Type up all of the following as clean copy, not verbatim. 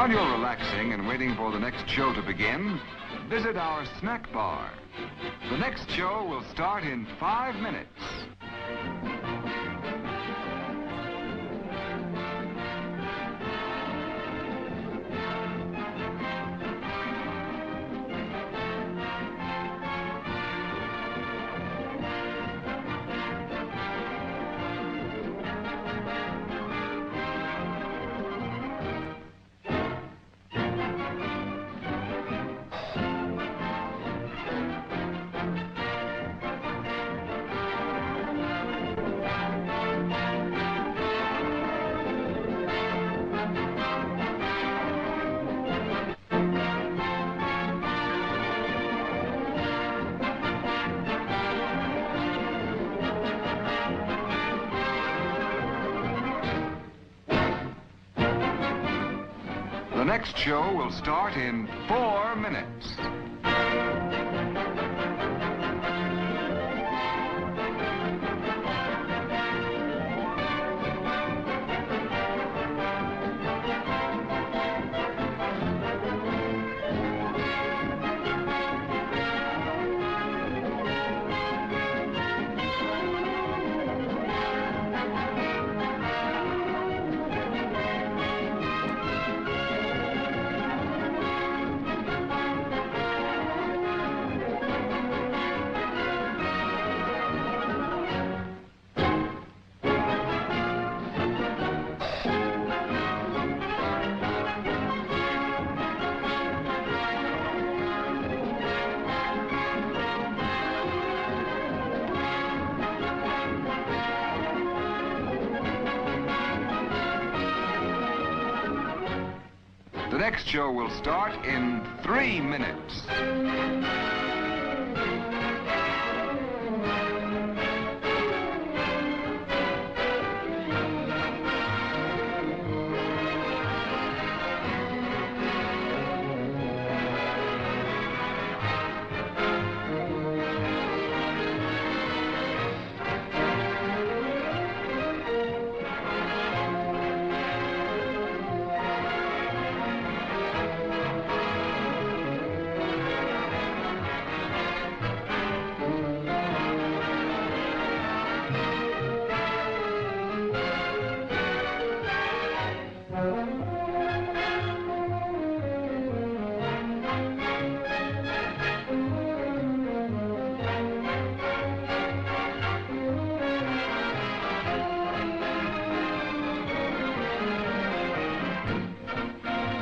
While you're relaxing and waiting for the next show to begin, visit our snack bar. The next show will start in 5 minutes. The next show will start in 4 minutes. The next show will start in 3 minutes.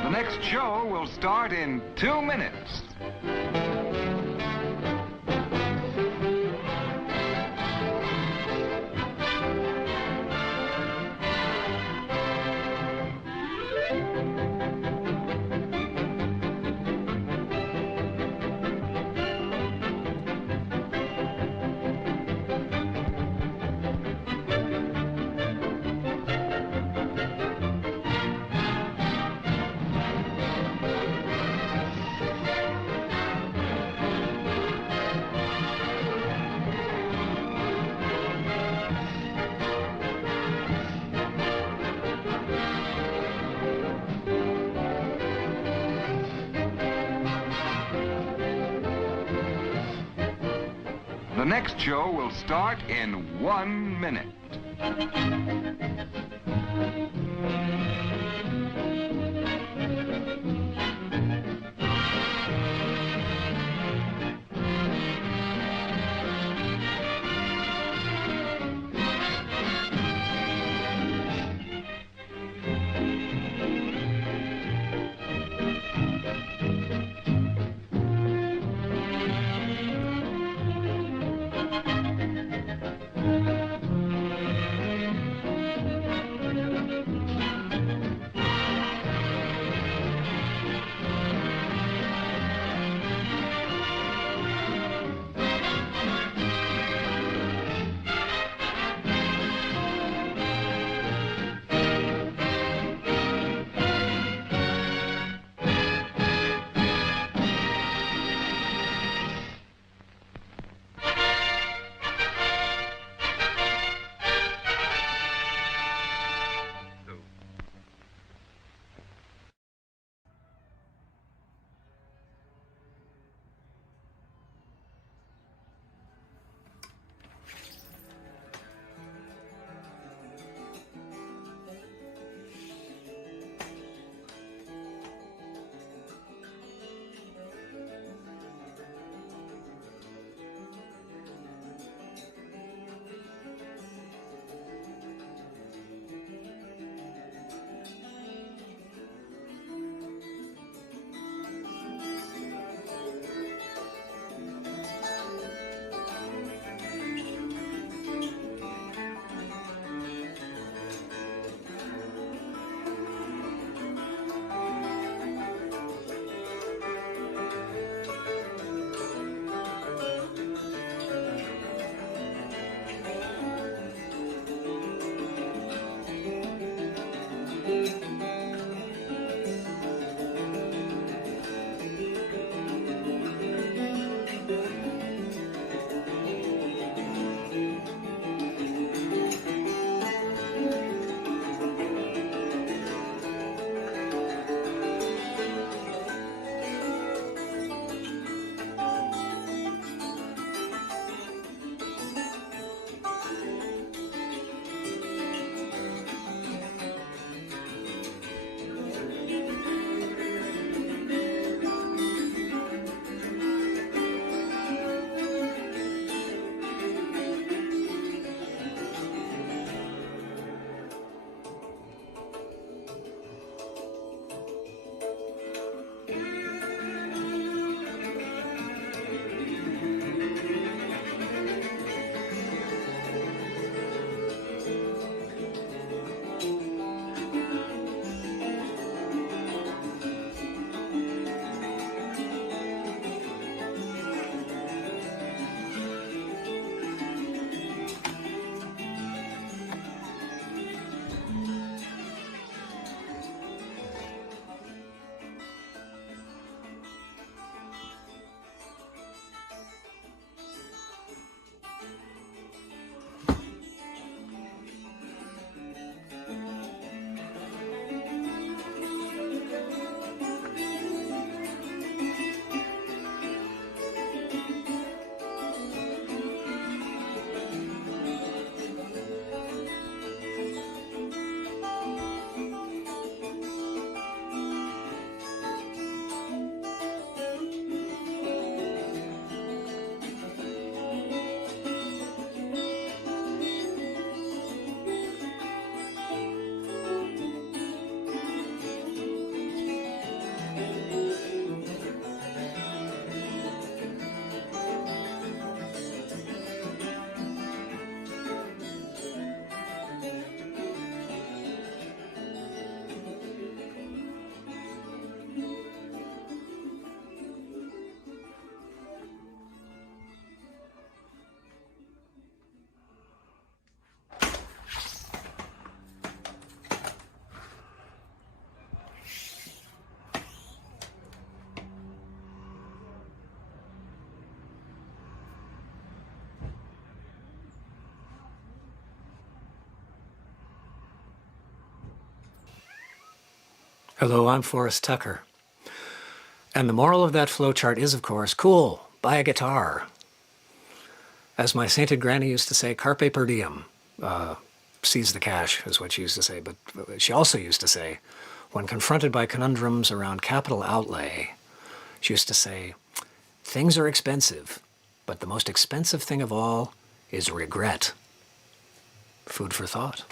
The next show will start in 2 minutes. The next show will start in 1 minute. Hello, I'm Forrest Tucker. And the moral of that flowchart is, of course, cool, buy a guitar. As my sainted granny used to say, carpe per diem. Seize the cash is what she used to say, but she also used to say, when confronted by conundrums around capital outlay, she used to say, things are expensive, but the most expensive thing of all is regret. Food for thought.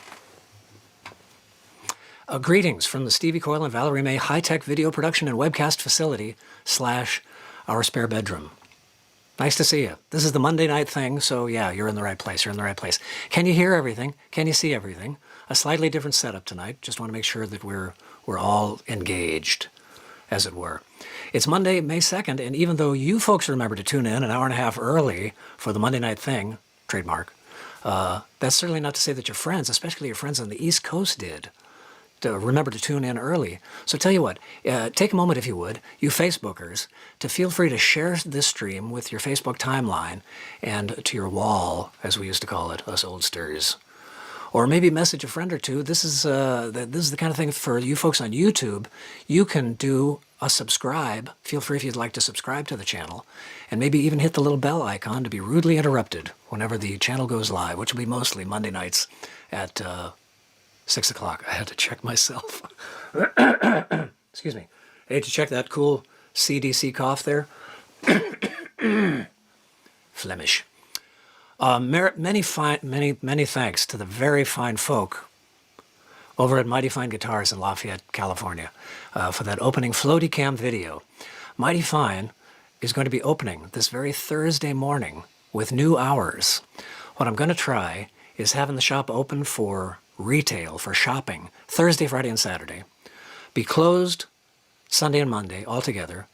Greetings from the Stevie Coyle and Valerie May high-tech video production and webcast facility / our spare bedroom. Nice to see you. This is the Monday night thing, so yeah, you're in the right place. You're in the right place. Can you hear everything? Can you see everything? A slightly different setup tonight. Just want to make sure that we're all engaged, as it were. It's Monday, May 2nd, and even though you folks remember to tune in an hour and a half early for the Monday night thing, trademark, that's certainly not to say that your friends, especially your friends on the East Coast, did. To remember to tune in early. So tell you what, take a moment, if you would, you Facebookers, to feel free to share this stream with your Facebook timeline and to your wall, as we used to call it, us oldsters. Or maybe message a friend or two. This is the kind of thing for you folks on YouTube. You can do a subscribe. Feel free if you'd like to subscribe to the channel, and maybe even hit the little bell icon to be rudely interrupted whenever the channel goes live, which will be mostly Monday nights at 6 o'clock. I had to check myself. Excuse me. I had to check that cool CDC cough there. Flemish. Many thanks to the very fine folk over at Mighty Fine Guitars in Lafayette, California, for that opening floaty cam video. Mighty Fine is going to be opening this very Thursday morning with new hours. What I'm going to try is having the shop open for retail, for shopping, Thursday, Friday, and Saturday, be closed Sunday and Monday altogether,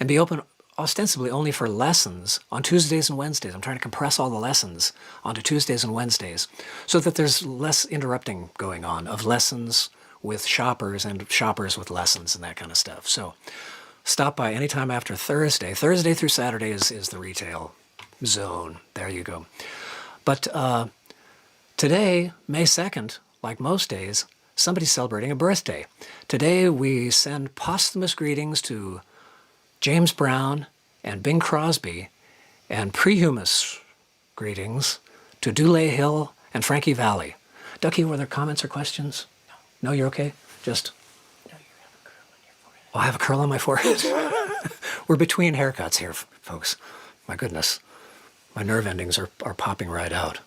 and be open ostensibly only for lessons on Tuesdays and Wednesdays. I'm trying to compress all the lessons onto Tuesdays and Wednesdays so that there's less interrupting going on of lessons with shoppers and shoppers with lessons and that kind of stuff. So stop by anytime after Thursday. Thursday through Saturday is the retail zone. There you go. But today, May 2nd, like most days, somebody's celebrating a birthday. Today we send posthumous greetings to James Brown and Bing Crosby, and prehumous greetings to Dule Hill and Frankie Valli. Ducky, were there comments or questions? No, you're okay? Just... No, you have a curl on your forehead. Oh, I have a curl on my forehead? We're between haircuts here, folks. My goodness. My nerve endings are popping right out.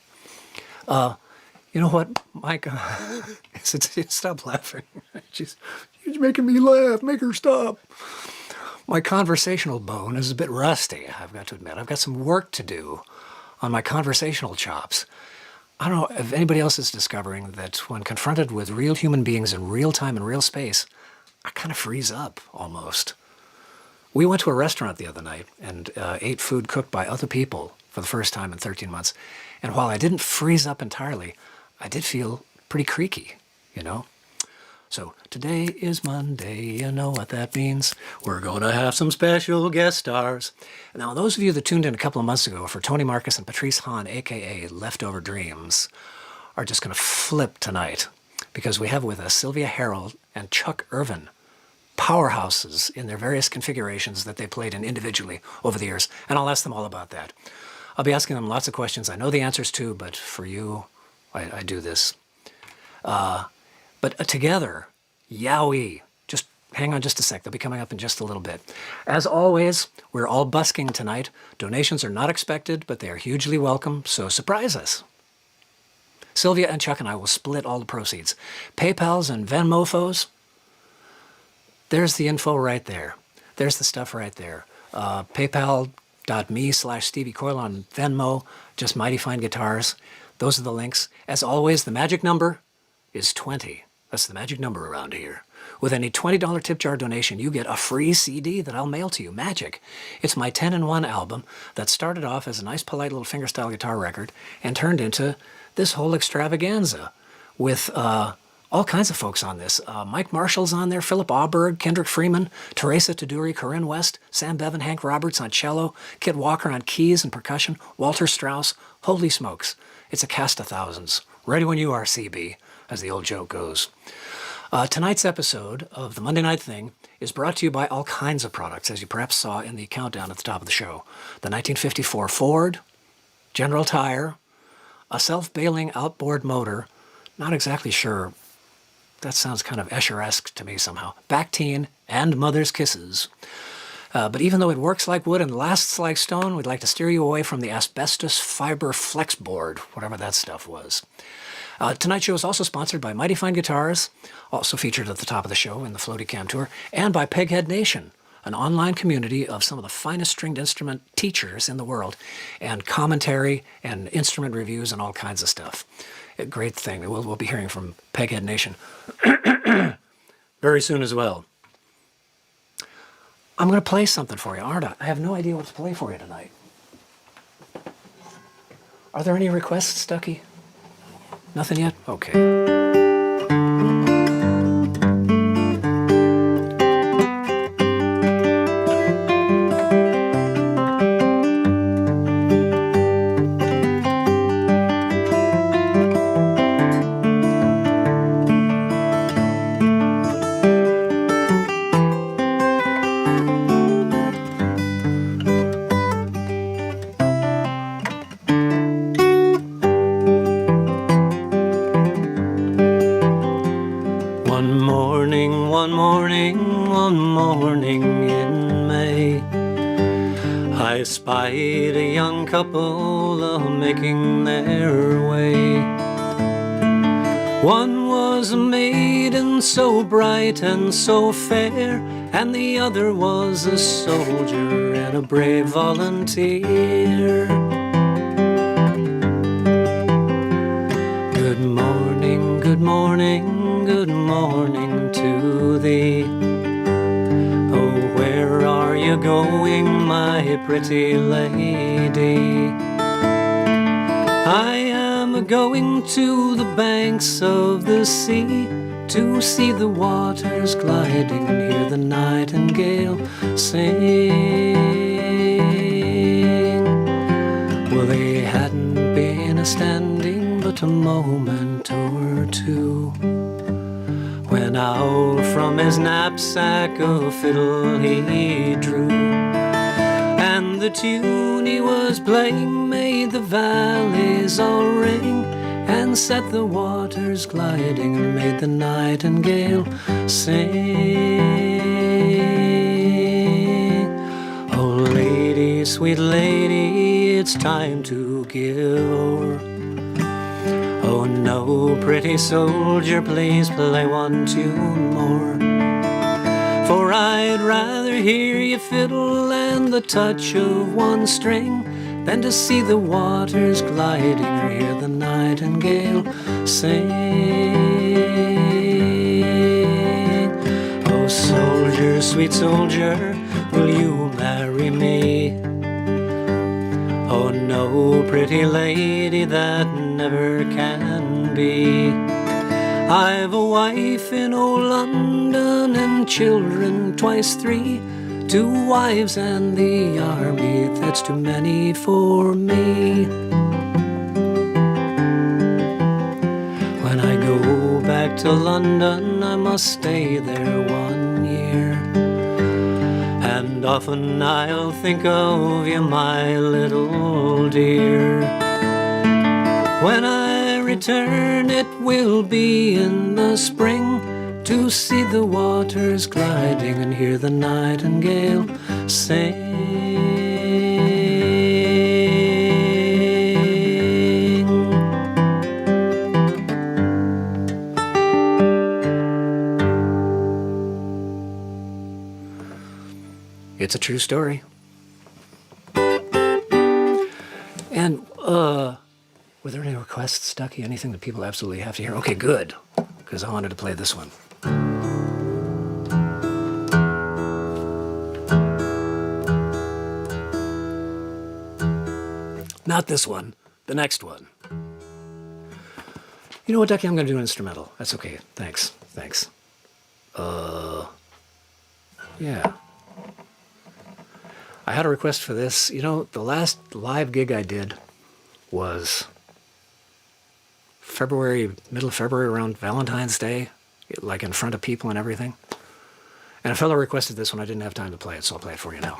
You know what, Mike? Stop laughing. She's making me laugh. Make her stop. My conversational bone is a bit rusty, I've got to admit. I've got some work to do on my conversational chops. I don't know if anybody else is discovering that when confronted with real human beings in real time and real space, I kind of freeze up, almost. We went to a restaurant the other night and ate food cooked by other people for the first time in 13 months. And while I didn't freeze up entirely, I did feel pretty creaky, you know? So today is Monday, you know what that means. We're going to have some special guest stars. Now, those of you that tuned in a couple of months ago for Tony Marcus and Patrice Hahn, a.k.a. Leftover Dreams, are just going to flip tonight because we have with us Sylvia Herold and Chuck Ervin, powerhouses in their various configurations that they played in individually over the years, and I'll ask them all about that. I'll be asking them lots of questions I know the answers to, but for you, I do this. But together, yowie, just hang on just a sec. They'll be coming up in just a little bit. As always, we're all busking tonight. Donations are not expected, but they are hugely welcome, so surprise us. Sylvia and Chuck and I will split all the proceeds. PayPals and Venmofos, there's the info right there. There's the stuff right there. PayPal.me/Stevie Coyle on Venmo, just Mighty Fine Guitars. Those are the links. As always, the magic number is 20. That's the magic number around here. With any $20 tip jar donation, you get a free CD that I'll mail to you. Magic. It's my 10-in-1 album that started off as a nice, polite little fingerstyle guitar record and turned into this whole extravaganza with all kinds of folks on this. Mike Marshall's on there, Philip Auberg, Kendrick Freeman, Teresa Taduri, Corinne West, Sam Bevan, Hank Roberts on cello, Kid Walker on keys and percussion, Walter Strauss. Holy smokes. It's a cast of thousands. Ready when you are, CB, as the old joke goes. Tonight's episode of the Monday Night Thing is brought to you by all kinds of products, as you perhaps saw in the countdown at the top of the show. The 1954 Ford, General Tire, a self-bailing outboard motor, not exactly sure, that sounds kind of Escher-esque to me somehow, Bactine, and Mother's Kisses. But even though it works like wood and lasts like stone, we'd like to steer you away from the asbestos fiber flex board, whatever that stuff was. Tonight's show is also sponsored by Mighty Fine Guitars, also featured at the top of the show in the Floaty Cam Tour, and by Peghead Nation, an online community of some of the finest stringed instrument teachers in the world, and commentary and instrument reviews and all kinds of stuff. A great thing. We'll be hearing from Peghead Nation very soon as well. I'm going to play something for you, aren't I? I have no idea what to play for you tonight. Are there any requests, Stucky? Nothing yet? Okay. I spied a young couple making their way. One was a maiden so bright and so fair, and the other was a soldier and a brave volunteer. Good morning, good morning, good morning to thee. Oh, where are you going, my pretty lady? I am a-going to the banks of the sea, to see the waters gliding and hear the nightingale sing. Well, they hadn't been a-standing but a moment or two, when out from his knapsack a fiddle he drew, and the tune he was playing made the valleys all ring, and set the waters gliding and made the nightingale sing. Oh lady, sweet lady, it's time to give o'er. Oh no, pretty soldier, please play one tune more, for I'd rather hear you fiddle and the touch of one string than to see the waters gliding or hear the nightingale sing. Oh soldier, sweet soldier, will you marry me? Oh no, pretty lady, that never can be. I've a wife in old London and children twice three, 2 wives and the army, that's too many for me. When I go back to London, I must stay there 1 year, and often I'll think of you, my little dear. When I return, it will be in the spring, to see the waters gliding and hear the nightingale sing. It's a true story. And, were there any requests, Stucky? Anything that people absolutely have to hear? Okay, good, because I wanted to play this one. Not this one, the next one. You know what, Ducky? I'm going to do an instrumental. That's okay. Thanks. Yeah. I had a request for this. You know, the last live gig I did was middle of February, around Valentine's Day like in front of people and everything. And a fellow requested this one. I didn't have time to play it, so I'll play it for you now.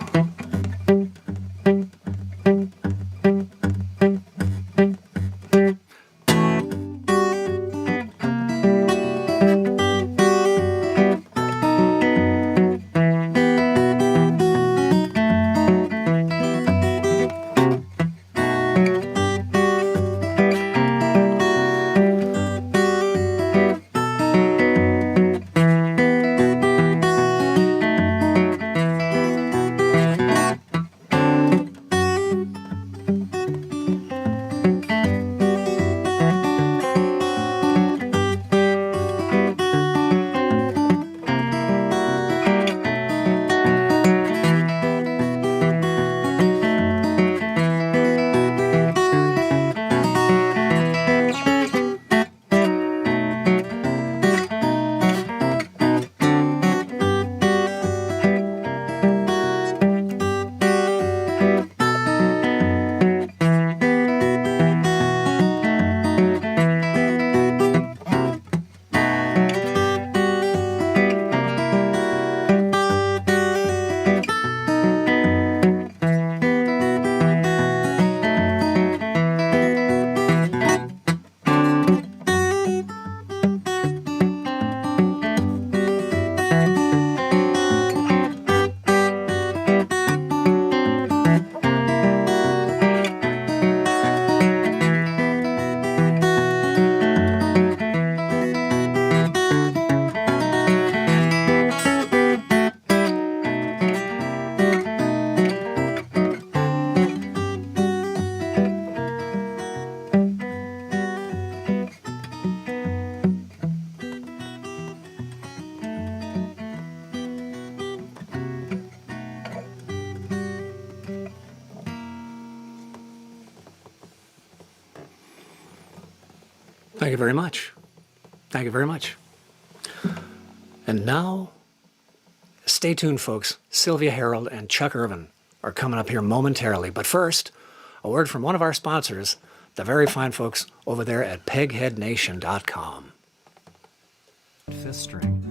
Thank you very much. Thank you very much. And now, stay tuned, folks. Sylvia, Herold, and Chuck Ervin are coming up here momentarily. But first, a word from one of our sponsors, the very fine folks over there at pegheadnation.com. Fifth string.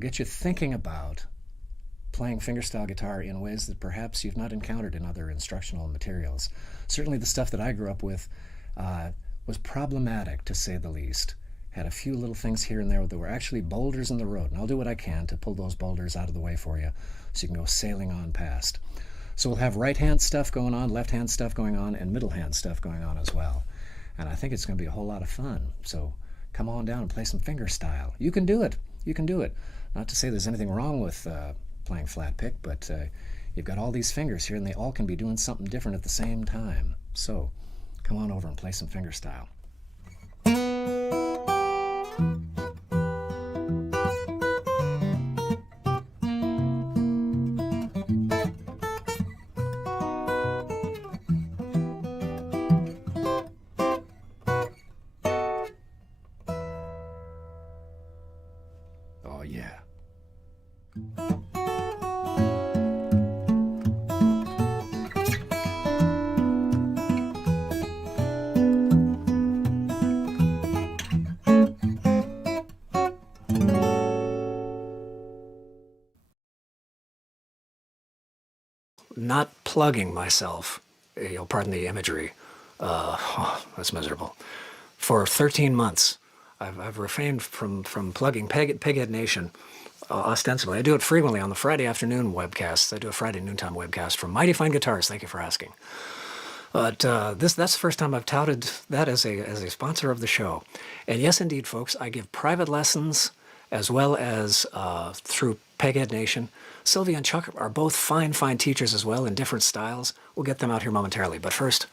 Get you thinking about playing fingerstyle guitar in ways that perhaps you've not encountered in other instructional materials. Certainly the stuff that I grew up with was problematic, to say the least. Had a few little things here and there that were actually boulders in the road, and I'll do what I can to pull those boulders out of the way for you so you can go sailing on past. So we'll have right-hand stuff going on, left-hand stuff going on, and middle-hand stuff going on as well. And I think it's going to be a whole lot of fun. So come on down and play some fingerstyle. You can do it. You can do it. Not to say there's anything wrong with playing flat pick, but you've got all these fingers here, and they all can be doing something different at the same time. So come on over and play some fingerstyle. Oh, yeah. Not plugging myself, you'll pardon the imagery, that's miserable. For 13 months, I've refrained from plugging Peghead Nation ostensibly. I do it frequently on the Friday afternoon webcasts. I do a Friday noontime webcast from Mighty Fine Guitars. Thank you for asking. But that's the first time I've touted that as a sponsor of the show. And yes, indeed, folks, I give private lessons as well as through Peghead Nation. Sylvia and Chuck are both fine teachers as well in different styles. We'll get them out here momentarily. But first,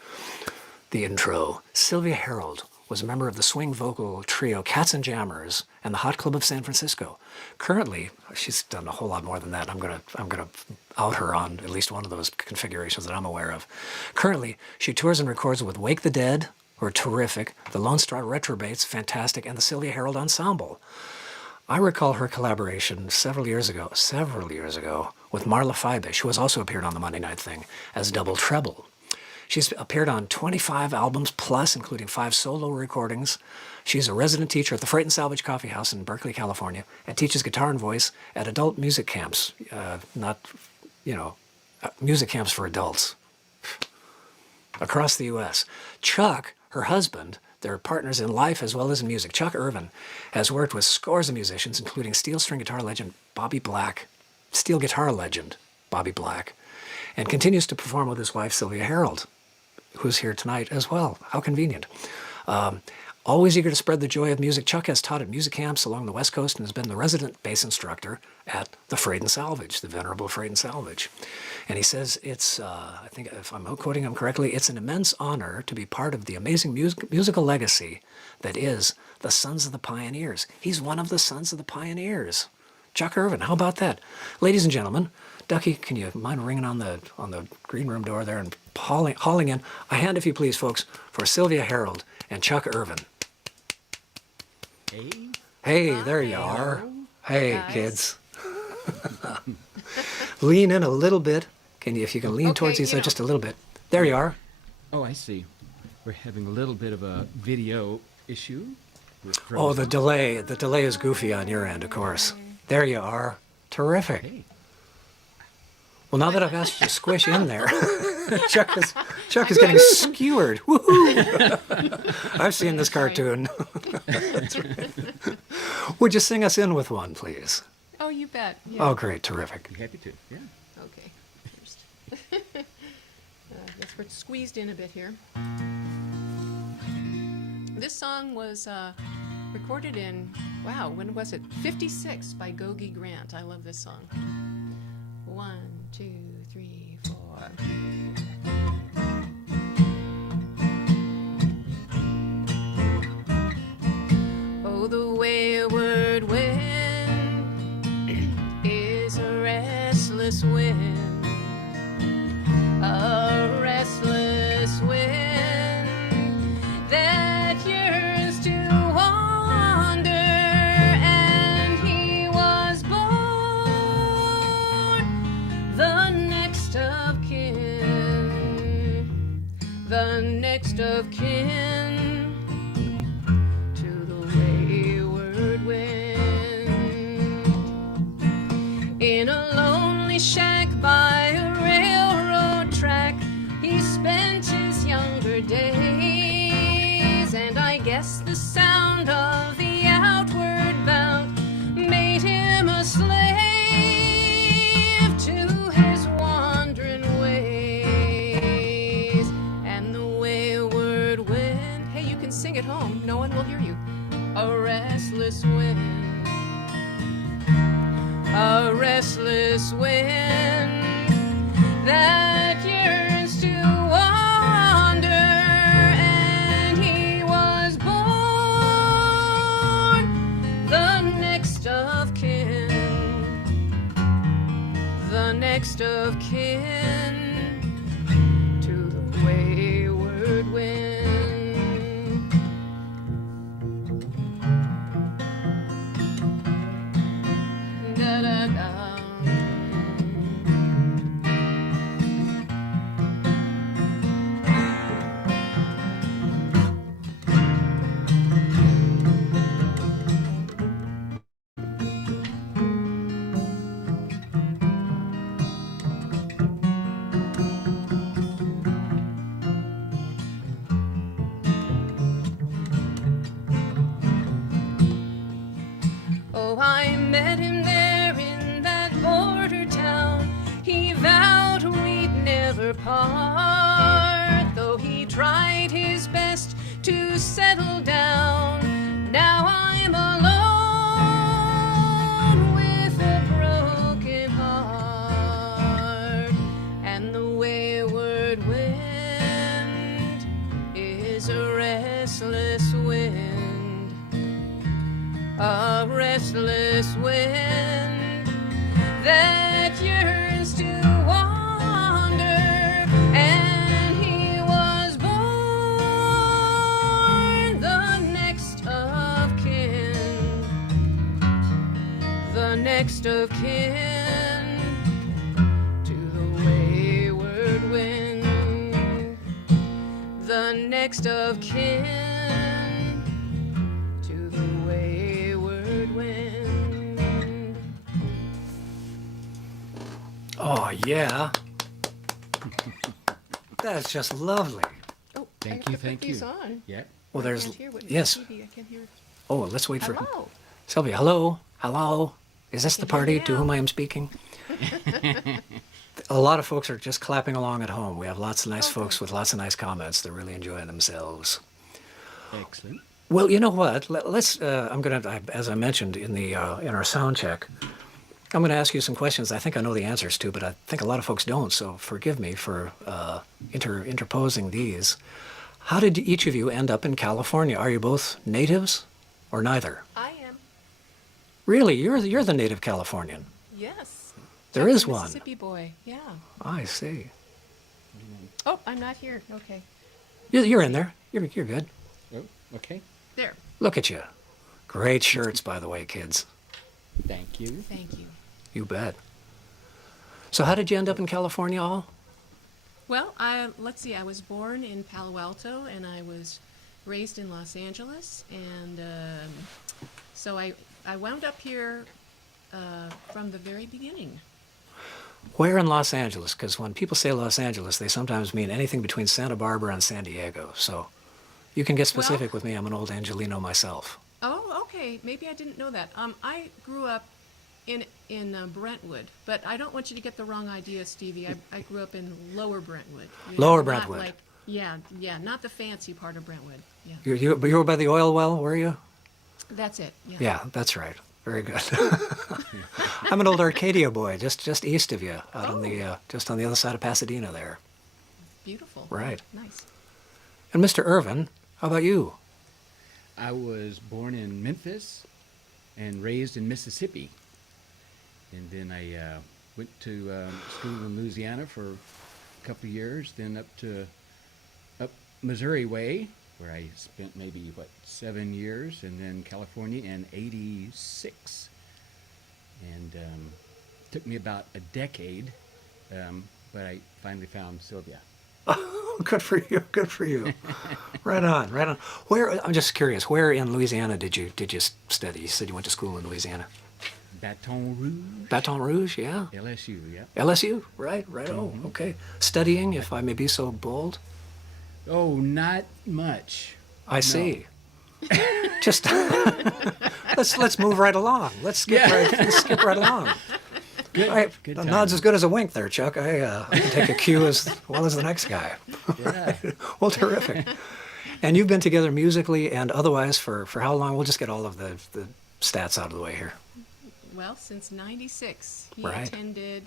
the intro. Sylvia Herold was a member of the swing vocal trio Cats and Jammers and the Hot Club of San Francisco. Currently, she's done a whole lot more than that. I'm gonna out her on at least one of those configurations that I'm aware of. Currently, she tours and records with Wake the Dead, who are terrific, the Lone Star Retrobates, fantastic, and the Sylvia Herold Ensemble. I recall her collaboration several years ago, with Marla Feibisch, who has also appeared on the Monday Night Thing as Double Treble. She's appeared on 25 albums plus, including 5 solo recordings. She's a resident teacher at the Freight and Salvage Coffee House in Berkeley, California, and teaches guitar and voice at adult music camps, music camps for adults across the U.S. Chuck, her husband, they're partners in life as well as in music. Chuck Ervin has worked with scores of musicians, including steel guitar legend Bobby Black, and continues to perform with his wife, Sylvia Herold, who's here tonight as well. How convenient. Always eager to spread the joy of music, Chuck has taught at music camps along the West Coast and has been the resident bass instructor at the Freight and Salvage, the venerable Freight and Salvage. And he says it's, I think if I'm quoting him correctly, it's an immense honor to be part of the amazing musical legacy that is the Sons of the Pioneers. He's one of the Sons of the Pioneers. Chuck Ervin, how about that? Ladies and gentlemen, Ducky, can you mind ringing on the green room door there and hauling in a hand, if you please, folks, for Sylvia Herold and Chuck Ervin. Hey, there you are. Hey, guys. Kids. Lean in a little bit. If you can lean towards each other just a little bit. There you are. Oh, I see. We're having a little bit of a video issue. Oh, the delay. The delay is goofy on your end, of course. There you are. Terrific. Hey. Well, now that I've asked you to squish in there, Chuck is getting skewered. Woohoo! I've seen this cartoon. Would you sing us in with one, please? Oh, you bet. Yeah. Oh, great. Terrific. I'm happy to. Yeah. Okay. First. I guess we're squeezed in a bit here. This song was recorded in, when was it? 56 by Gogi Grant. I love this song. 1, 2, 3, 4. Oh, the wayward wind is a restless wind, a restless wind that yearns to wander, and he was born the next of kin, the next of kin to the wayward wind. In a lonely shack by a railroad track, he spent his younger days, and I guess the sound of the outward bound made him a slave to his wandering ways. And the wayward wind, hey, you can sing at home, no one will hear you. A restless wind, a restless wind that yearns to wander, and he was born the next of kin, the next of kin to the wayward wind. Da da da. Oh, I met him there in that border town. He vowed we'd never part, though he tried his best to settle down. Now I'm alone with a broken heart, and the wayward wind is a restless restless wind, a restless wind that yearns to wander, and he was born the next of kin, the next of kin to the wayward wind, the next of kin to the wayward wind. Oh, yeah. That's just lovely. Oh, Thank I you, have to thank put these you. on. Yeah. Well, I there's, can't hear what yes. Stevie, I can't hear. Oh, let's wait for Hello. Sylvia. Hello? Hello? Is this can the hear party you to now. whom I am speaking? A lot of folks are just clapping along at home. We have lots of nice Oh, folks good. with lots of nice comments. They're really enjoying themselves. Excellent. Well, you know what? Let's. I'm gonna, as I mentioned in the in our sound check, I'm gonna ask you some questions. I think I know the answers to, but I think a lot of folks don't. So forgive me for interposing these. How did each of you end up in California? Are you both natives, or neither? I am. Really, you're the native Californian. Yes. There Chuck's is a one. Mississippi boy. Yeah. I see. Oh, I'm not here. Okay. You're in there. You're good. Oh, okay. There. Look at you. Great shirts, by the way, kids. Thank you. Thank you. You bet. So how did you end up in California all? Well, let's see. I was born in Palo Alto, and I was raised in Los Angeles, and so I wound up here from the very beginning. Where in Los Angeles? Because when people say Los Angeles, they sometimes mean anything between Santa Barbara and San Diego. So you can get specific with me. I'm an old Angelino myself. Oh, okay. Maybe I didn't know that. I grew up in Brentwood, but I don't want you to get the wrong idea, Stevie. I grew up in Lower Brentwood. Lower not Brentwood. Like, yeah, not the fancy part of Brentwood. Yeah, You were by the oil well, were you? that's it. Yeah. Yeah, that's right. Very good. I'm an old Arcadia boy, just east of you, out on the just on the other side of Pasadena there. Beautiful. Right. Nice. And Mr. Ervin, how about you? I was born in Memphis and raised in Mississippi. And then I went to school in Louisiana for a couple of years, then up Missouri way, where I spent maybe, 7 years, and then California in 86. And took me about a decade, but I finally found Sylvia. Good for you. Good for you. Right on. Right on. Where? I'm just curious. Where in Louisiana did you study? You said you went to school in Louisiana. Baton Rouge. Baton Rouge, yeah. LSU, yeah. LSU, right. Oh, okay. Studying, if I may be so bold. Oh, not much. I see. Just let's move right along. Let's skip right along. Good. All right. Good The time. nod's as good as a wink there, Chuck. I can take a cue as well as the next guy. Yeah. Well, terrific. And you've been together musically and otherwise for how long? We'll just get all of the stats out of the way here. Well, since '96, he Right. attended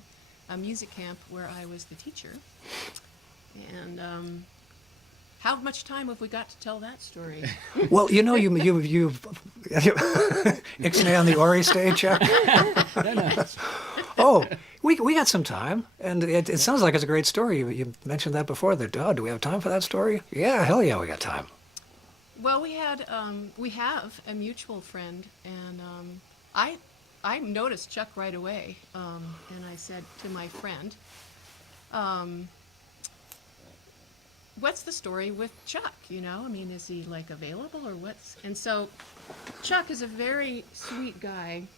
a music camp where I was the teacher. And how much time have we got to tell that story? Well, you ixnay on the Ori stage, Chuck? Oh, we got some time, and it sounds like it's a great story. You mentioned that before. Do we have time for that story? Yeah, hell yeah, we got time. Well, we have a mutual friend, and I noticed Chuck right away, and I said to my friend, what's the story with Chuck, I mean, is he like available or what's, and so Chuck is a very sweet guy,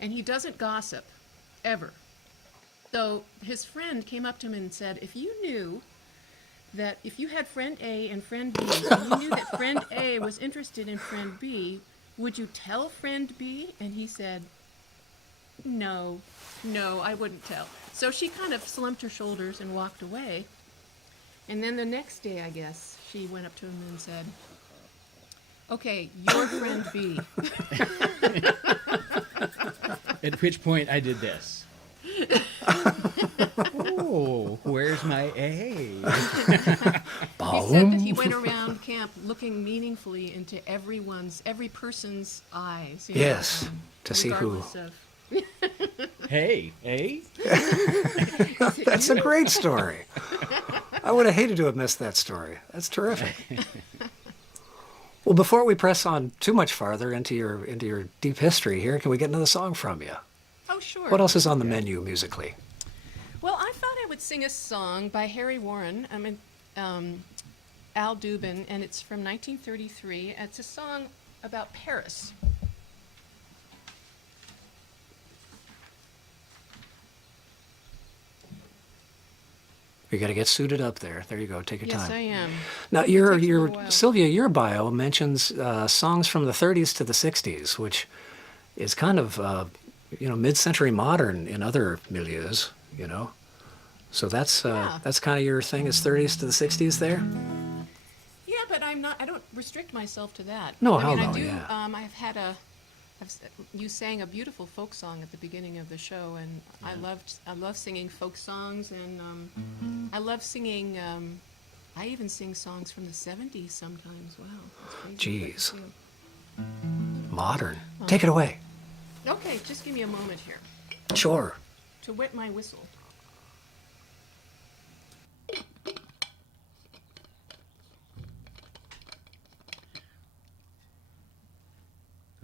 and he doesn't gossip, ever. So his friend came up to him and said, if you knew that if you had friend A and friend B, and you knew that friend A was interested in friend B, would you tell friend B? And he said, no, I wouldn't tell. So she kind of slumped her shoulders and walked away. And then the next day, I guess, she went up to him and said, okay, your friend B. At which point I did this. Oh. Where's my A? He said that he went around camp looking meaningfully into every person's eyes. You know, Yes, to see who. regardless of- Hey, eh? That's a great story. I would have hated to have missed that story. That's terrific. Well, before we press on too much farther into your deep history here, can we get another song from you? Oh, sure. What else is on the menu musically? Well, I thought I would sing a song by Harry Warren. Al Dubin, and it's from 1933. It's a song about Paris. You got to get suited up there. There you go. Take your Yes, time. I am. Now, It takes me a your while. Sylvia, your bio mentions songs from the 30s to the 60s, which is kind of mid-century modern in other milieus. So that's Yeah. that's kind of your thing, is 30s to the 60s there. Yeah, but I don't restrict myself to that. No, I hell mean, no, I do. yeah. You sang a beautiful folk song at the beginning of the show, and I love singing folk songs, and I love singing. I even sing songs from the 70s sometimes. Wow, that's crazy. Jeez. Yeah. Modern. Take it away. Okay, just give me a moment here Sure. to wet my whistle.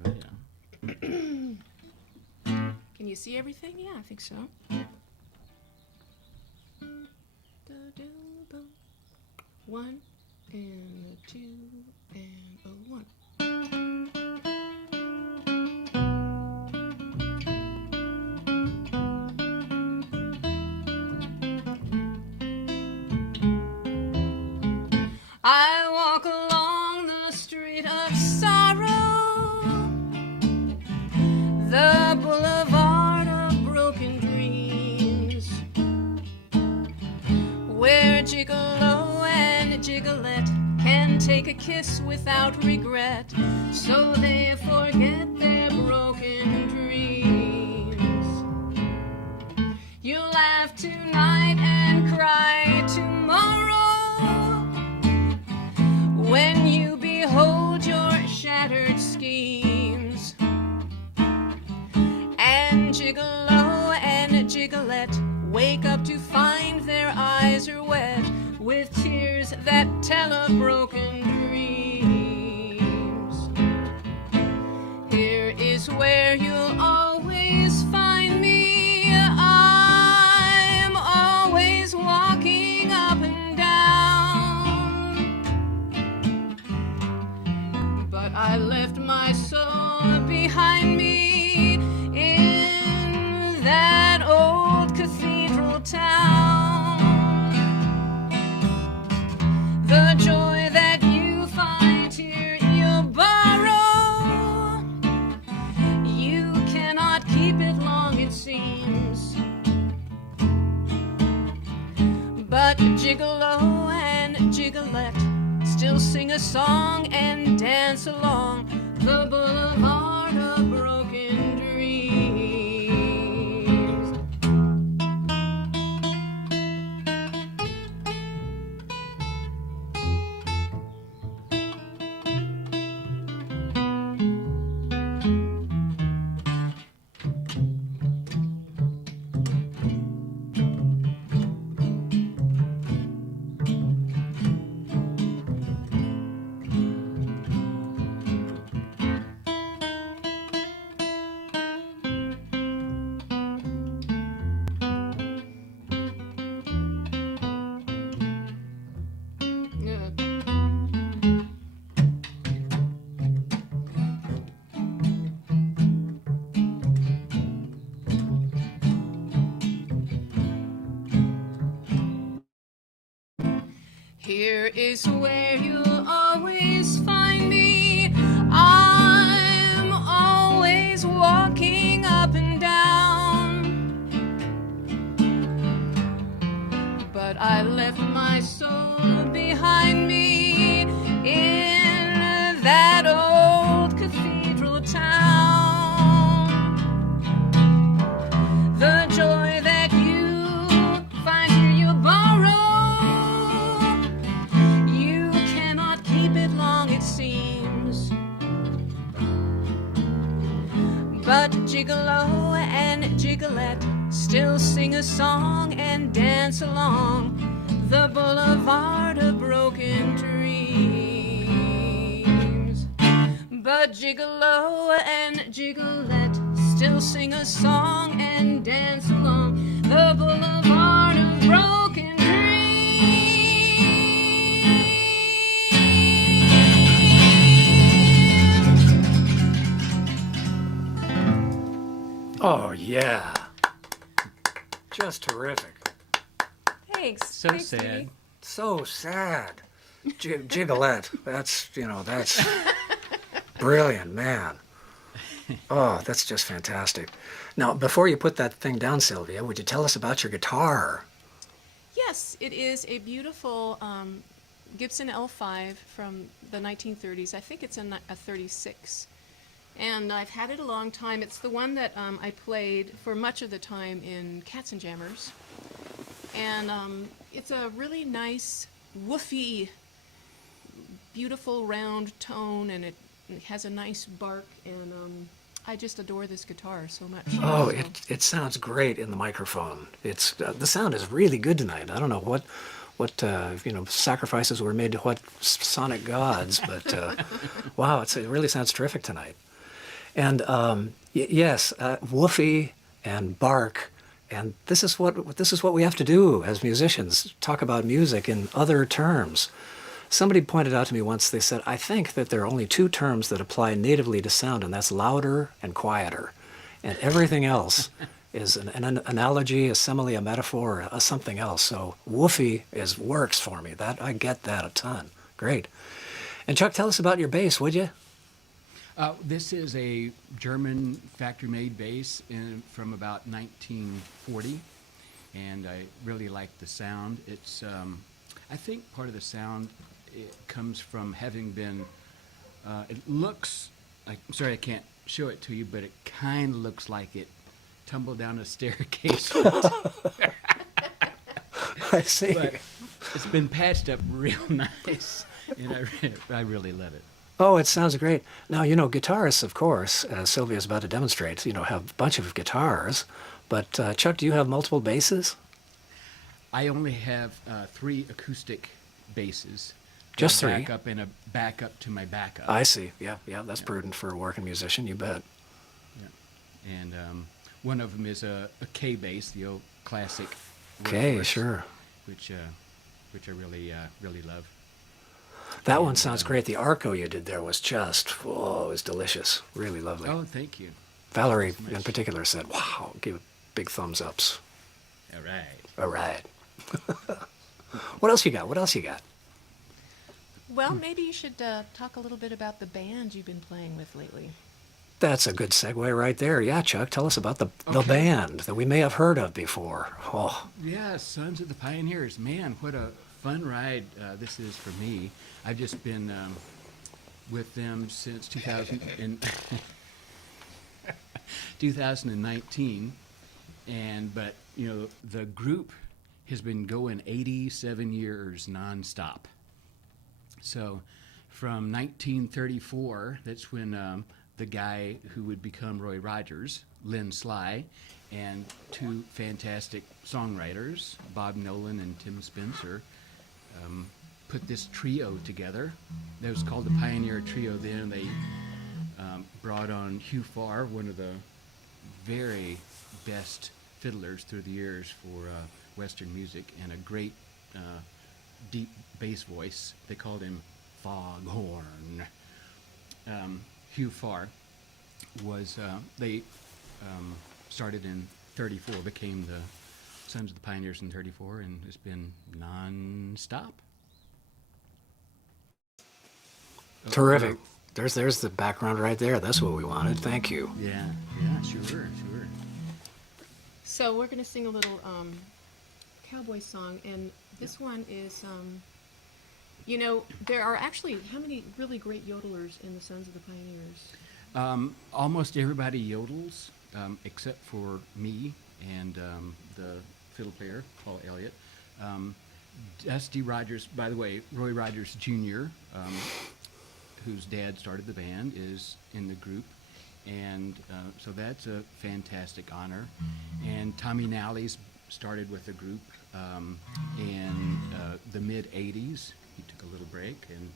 Oh, yeah. Can you see everything? Yeah, I think so. Da-do-bum. 1 and a 2 and a 1. I walk along the street of sorrow, the boulevard of broken dreams, where gigolo and gigolette can take a kiss without regret, so they forget their broken dreams. You laugh tonight and cry tomorrow, when you behold your shattered schemes. And gigolo and gigolette wake up to find their eyes are wet with tears that tell of broken dreams. Here is where you'll always find me. I'm always walking up and down, but I left my soul behind me in that old cathedral town. The joy that you find here you'll borrow. You cannot keep it long, it seems. But gigolo and gigolette still sing a song and dance along the boulevard of broken dreams. Yeah. Here is where you'll always find me. I'm always walking up and down, but I left my soul behind me in that old cathedral town. The joy that you find here you'll borrow. Gigolo and Gigolette still sing a song and dance along the boulevard of broken dreams. But Gigolo and Gigolette still sing a song and dance along the boulevard of broken dreams. Oh, yeah. Just terrific. Thanks. So Thanks, sad. Stevie. So sad. Gigolette, that's brilliant, man. Oh, that's just fantastic. Now, before you put that thing down, Sylvia, would you tell us about your guitar? Yes, it is a beautiful Gibson L5 from the 1930s. I think it's a 36. And I've had it a long time. It's the one that I played for much of the time in Katzenjammers. And it's a really nice, woofy, beautiful round tone, and it has a nice bark, and I just adore this guitar so much. Oh, So- it sounds great in the microphone. It's the sound is really good tonight. I don't know what sacrifices were made to what sonic gods, but wow, it really sounds terrific tonight. And yes, woofy and bark, and this is what we have to do as musicians: talk about music in other terms. Somebody pointed out to me once, they said, I think that there are only two terms that apply natively to sound, and that's louder and quieter. And everything else is an analogy, a simile, a metaphor, a something else. So woofy works for me. That I get that a ton. Great. And Chuck, tell us about your bass, would you? This is a German factory-made bass from about 1940, and I really like the sound. It's, I think part of the sound it comes from having been, it looks, I'm sorry I can't show it to you, but it kind of looks like it tumbled down a staircase. I see. But it's been patched up real nice, and I really love it. Oh, it sounds great. Now, guitarists, of course, as Sylvia's about to demonstrate, have a bunch of guitars. But Chuck, do you have multiple basses? I only have 3 acoustic basses. Just A 3? Backup and a backup to my backup. I see. Yeah, that's prudent for a working musician, you bet. Yeah. And one of them is a K bass, the old classic. Okay, workhorse, sure. Which I really love. That one sounds great. The arco you did there was just, it was delicious. Really lovely. Oh, thank you. Valerie, Thanks so in much. particular, said, wow, give it big thumbs ups. All right. All right. What else you got? Well, maybe you should talk a little bit about the band you've been playing with lately. That's a good segue right there. Yeah, Chuck, tell us about the Okay. band that we may have heard of before. Oh, Yeah, Sons of the Pioneers. Man, what a fun ride this is for me. I've just been with them since 2019, but the group has been going 87 years nonstop. So, from 1934, that's when the guy who would become Roy Rogers, Lynn Sly, and 2 fantastic songwriters, Bob Nolan and Tim Spencer, put this trio together. That was called the Pioneer Trio then. They brought on Hugh Farr, one of the very best fiddlers through the years for Western music, and a great deep bass voice. They called him Foghorn. Hugh Farr was, they started in 34, became the Sons of the Pioneers in 34, and it's been non-stop. terrific. There's the background right there. That's what we wanted. Thank you. Yeah, sure. So we're going to sing a little cowboy song, and this one is, there are actually, how many really great yodelers in the Sons of the Pioneers? Almost everybody yodels, except for me and the fiddle player, Paul Elliott. Dusty Rogers, by the way, Roy Rogers Jr., whose dad started the band, is in the group. And so that's a fantastic honor. And Tommy Nally's started with the group in the mid-'80s. He took a little break. And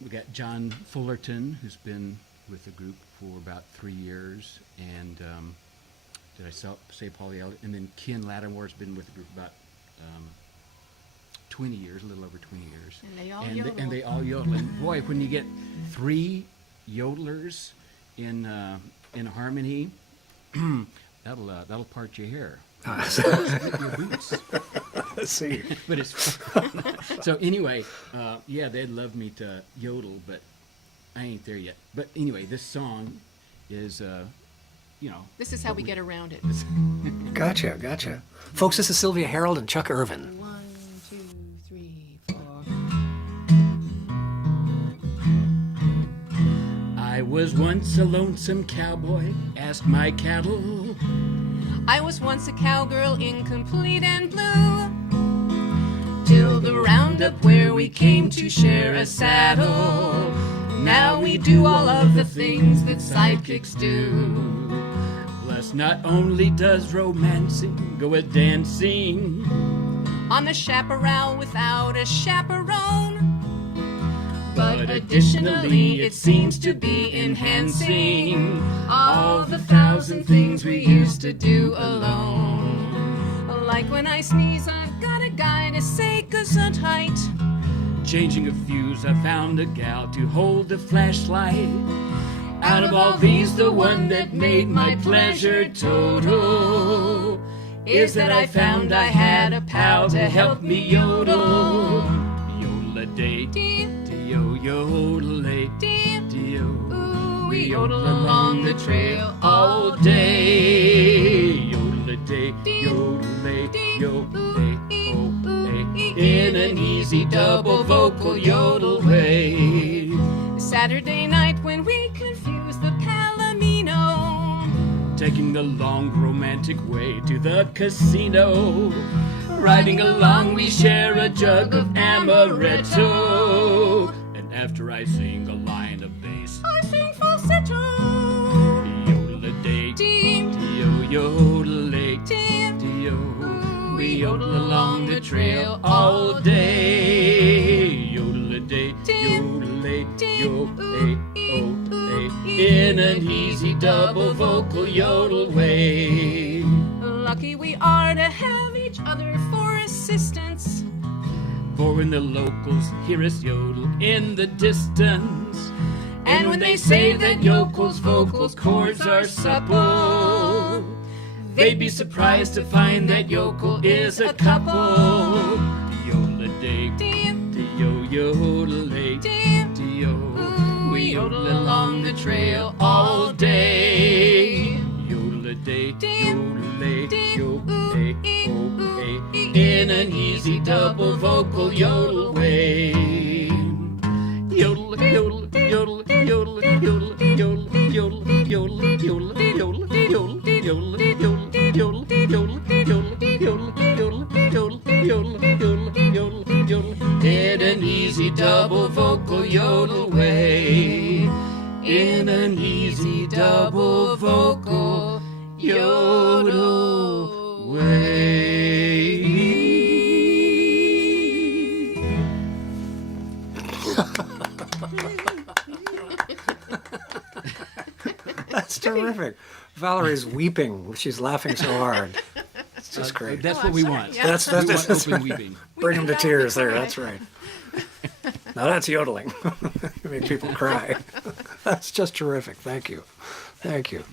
we got John Fullerton, who's been with the group for about 3 years. And did I say Paul Elliott? And then Ken Lattimore's been with the group about 20 years, a little over 20 years. And they all yodel. And they all yodel. And boy, when you get 3 yodelers in harmony, that'll part your hair. Your boots. Let's see. But it's so anyway. Yeah, they'd love me to yodel, but I ain't there yet. But anyway, this song is, This is how we get around it. Gotcha. Folks, this is Sylvia Herold and Chuck Ervin. 1, 2, 3, 4. I was once a lonesome cowboy, ask my cattle. I was once a cowgirl, incomplete and blue, till the roundup where we came to share a saddle. Now we do all of the things that sidekicks do. Plus, not only does romancing go with dancing On the chaparral without a chaperone, but additionally it seems to be enhancing all the 1,000 things we used to do alone. Like when I sneeze, I've got a guy to say gesundheit. changing a fuse, I found a gal to hold the flashlight. Out of all these, the one that made my pleasure total is that I found I had a pal to help me yodel. Yodel-a-day, dee-yo, yodel-a, dee-yo. We yodel along the trail all day. Yodel-a-day, yodel-a, yodel-a, oh-a, in an easy double vocal yodel way. Saturday night when we confuse the Palomino, Taking the long romantic way to the casino. Riding along we share a jug of amaretto. And after I sing a line of bass, I sing falsetto. Yodel-a-day, Dee, dee-yo, yodel-a, dee, dee-yo. We yodel along the trail all day. Yodel-a-day, yodel-a, yo-a, oh-a, in an easy double vocal yodel way. Lucky we are to have each other for assistance. For when the locals hear us yodel in the distance, and when they say that yokels' vocal cords are supple, they'd be surprised to find that yokel is a couple. Yodel-a-day, Dee, dee-yo, yodel-a, dee, dee-yo. We yodel along the trail all day. Yodel-a-day, yodel-a, yo-a, oh-a, in an easy double vocal yodel way. Yodel, yodel, yodel, yodel, yodel, yodel, yodel, yodel, yodel, yodel, yodel, yodel, in an easy double vocal yodel way. In an easy double vocal yodel way. That's terrific. Valerie's weeping. She's laughing so hard. It's just great. That's what we want. Yeah. That's We want that's open weeping. bring them to tears there. That's right. Now that's yodeling. You make people cry. That's just terrific. Thank you. Thank you.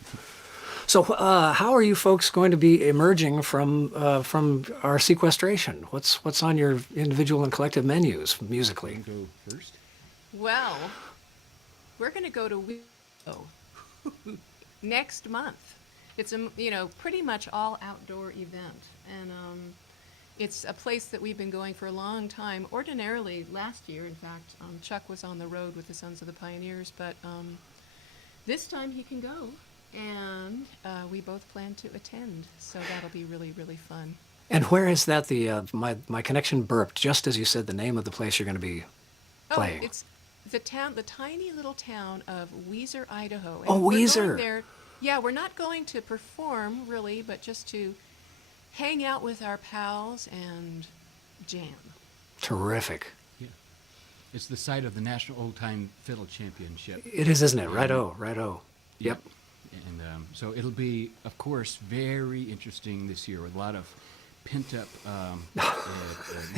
So, how are you folks going to be emerging from our sequestration? What's on your individual and collective menus musically? Go first. Well, we're going to go to Willow next month. It's a pretty much all outdoor event, and it's a place that we've been going for a long time. Ordinarily, last year, in fact, Chuck was on the road with the Sons of the Pioneers, but this time he can go, and we both plan to attend, so that'll be really, really fun. And where is that? My connection burped just as you said the name of the place you're going to be playing. Oh, it's the tiny little town of Weiser, Idaho. Oh, we're Weiser. going there. Yeah, we're not going to perform really, but just to hang out with our pals and jam. Terrific. Yeah. It's the site of the National Old Time Fiddle Championship. It is, isn't it? Righto, righto. Yep. And so it'll be, of course, very interesting this year with a lot of pent-up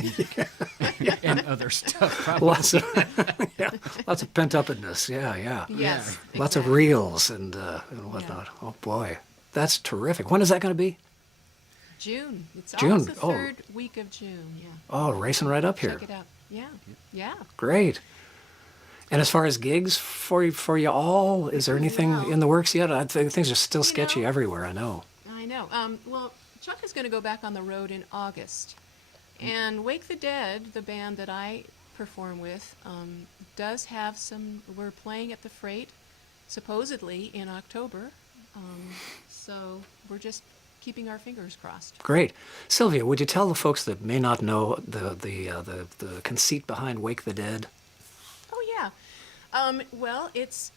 music and other stuff. Probably. Lots of, yeah, lots of pent-upness. Yeah, yeah. Yes. Lots of exactly. reels and whatnot. Oh, boy. That's terrific. When is that going to be? June. It's June. almost the Oh. third week of June. Yeah. Oh, racing right up here. Check it out. Yeah. Yeah. Great. And as far as gigs for you all, is there anything Well, in the works yet? I think things are still you sketchy know- everywhere, I know. I know. Well, Chuck is going to go back on the road in August. And Wake the Dead, the band that I perform with, does have some. We're playing at the Freight, supposedly in October. So we're just keeping our fingers crossed. Great. Sylvia, would you tell the folks that may not know the conceit behind Wake the Dead? Oh yeah. Well, it's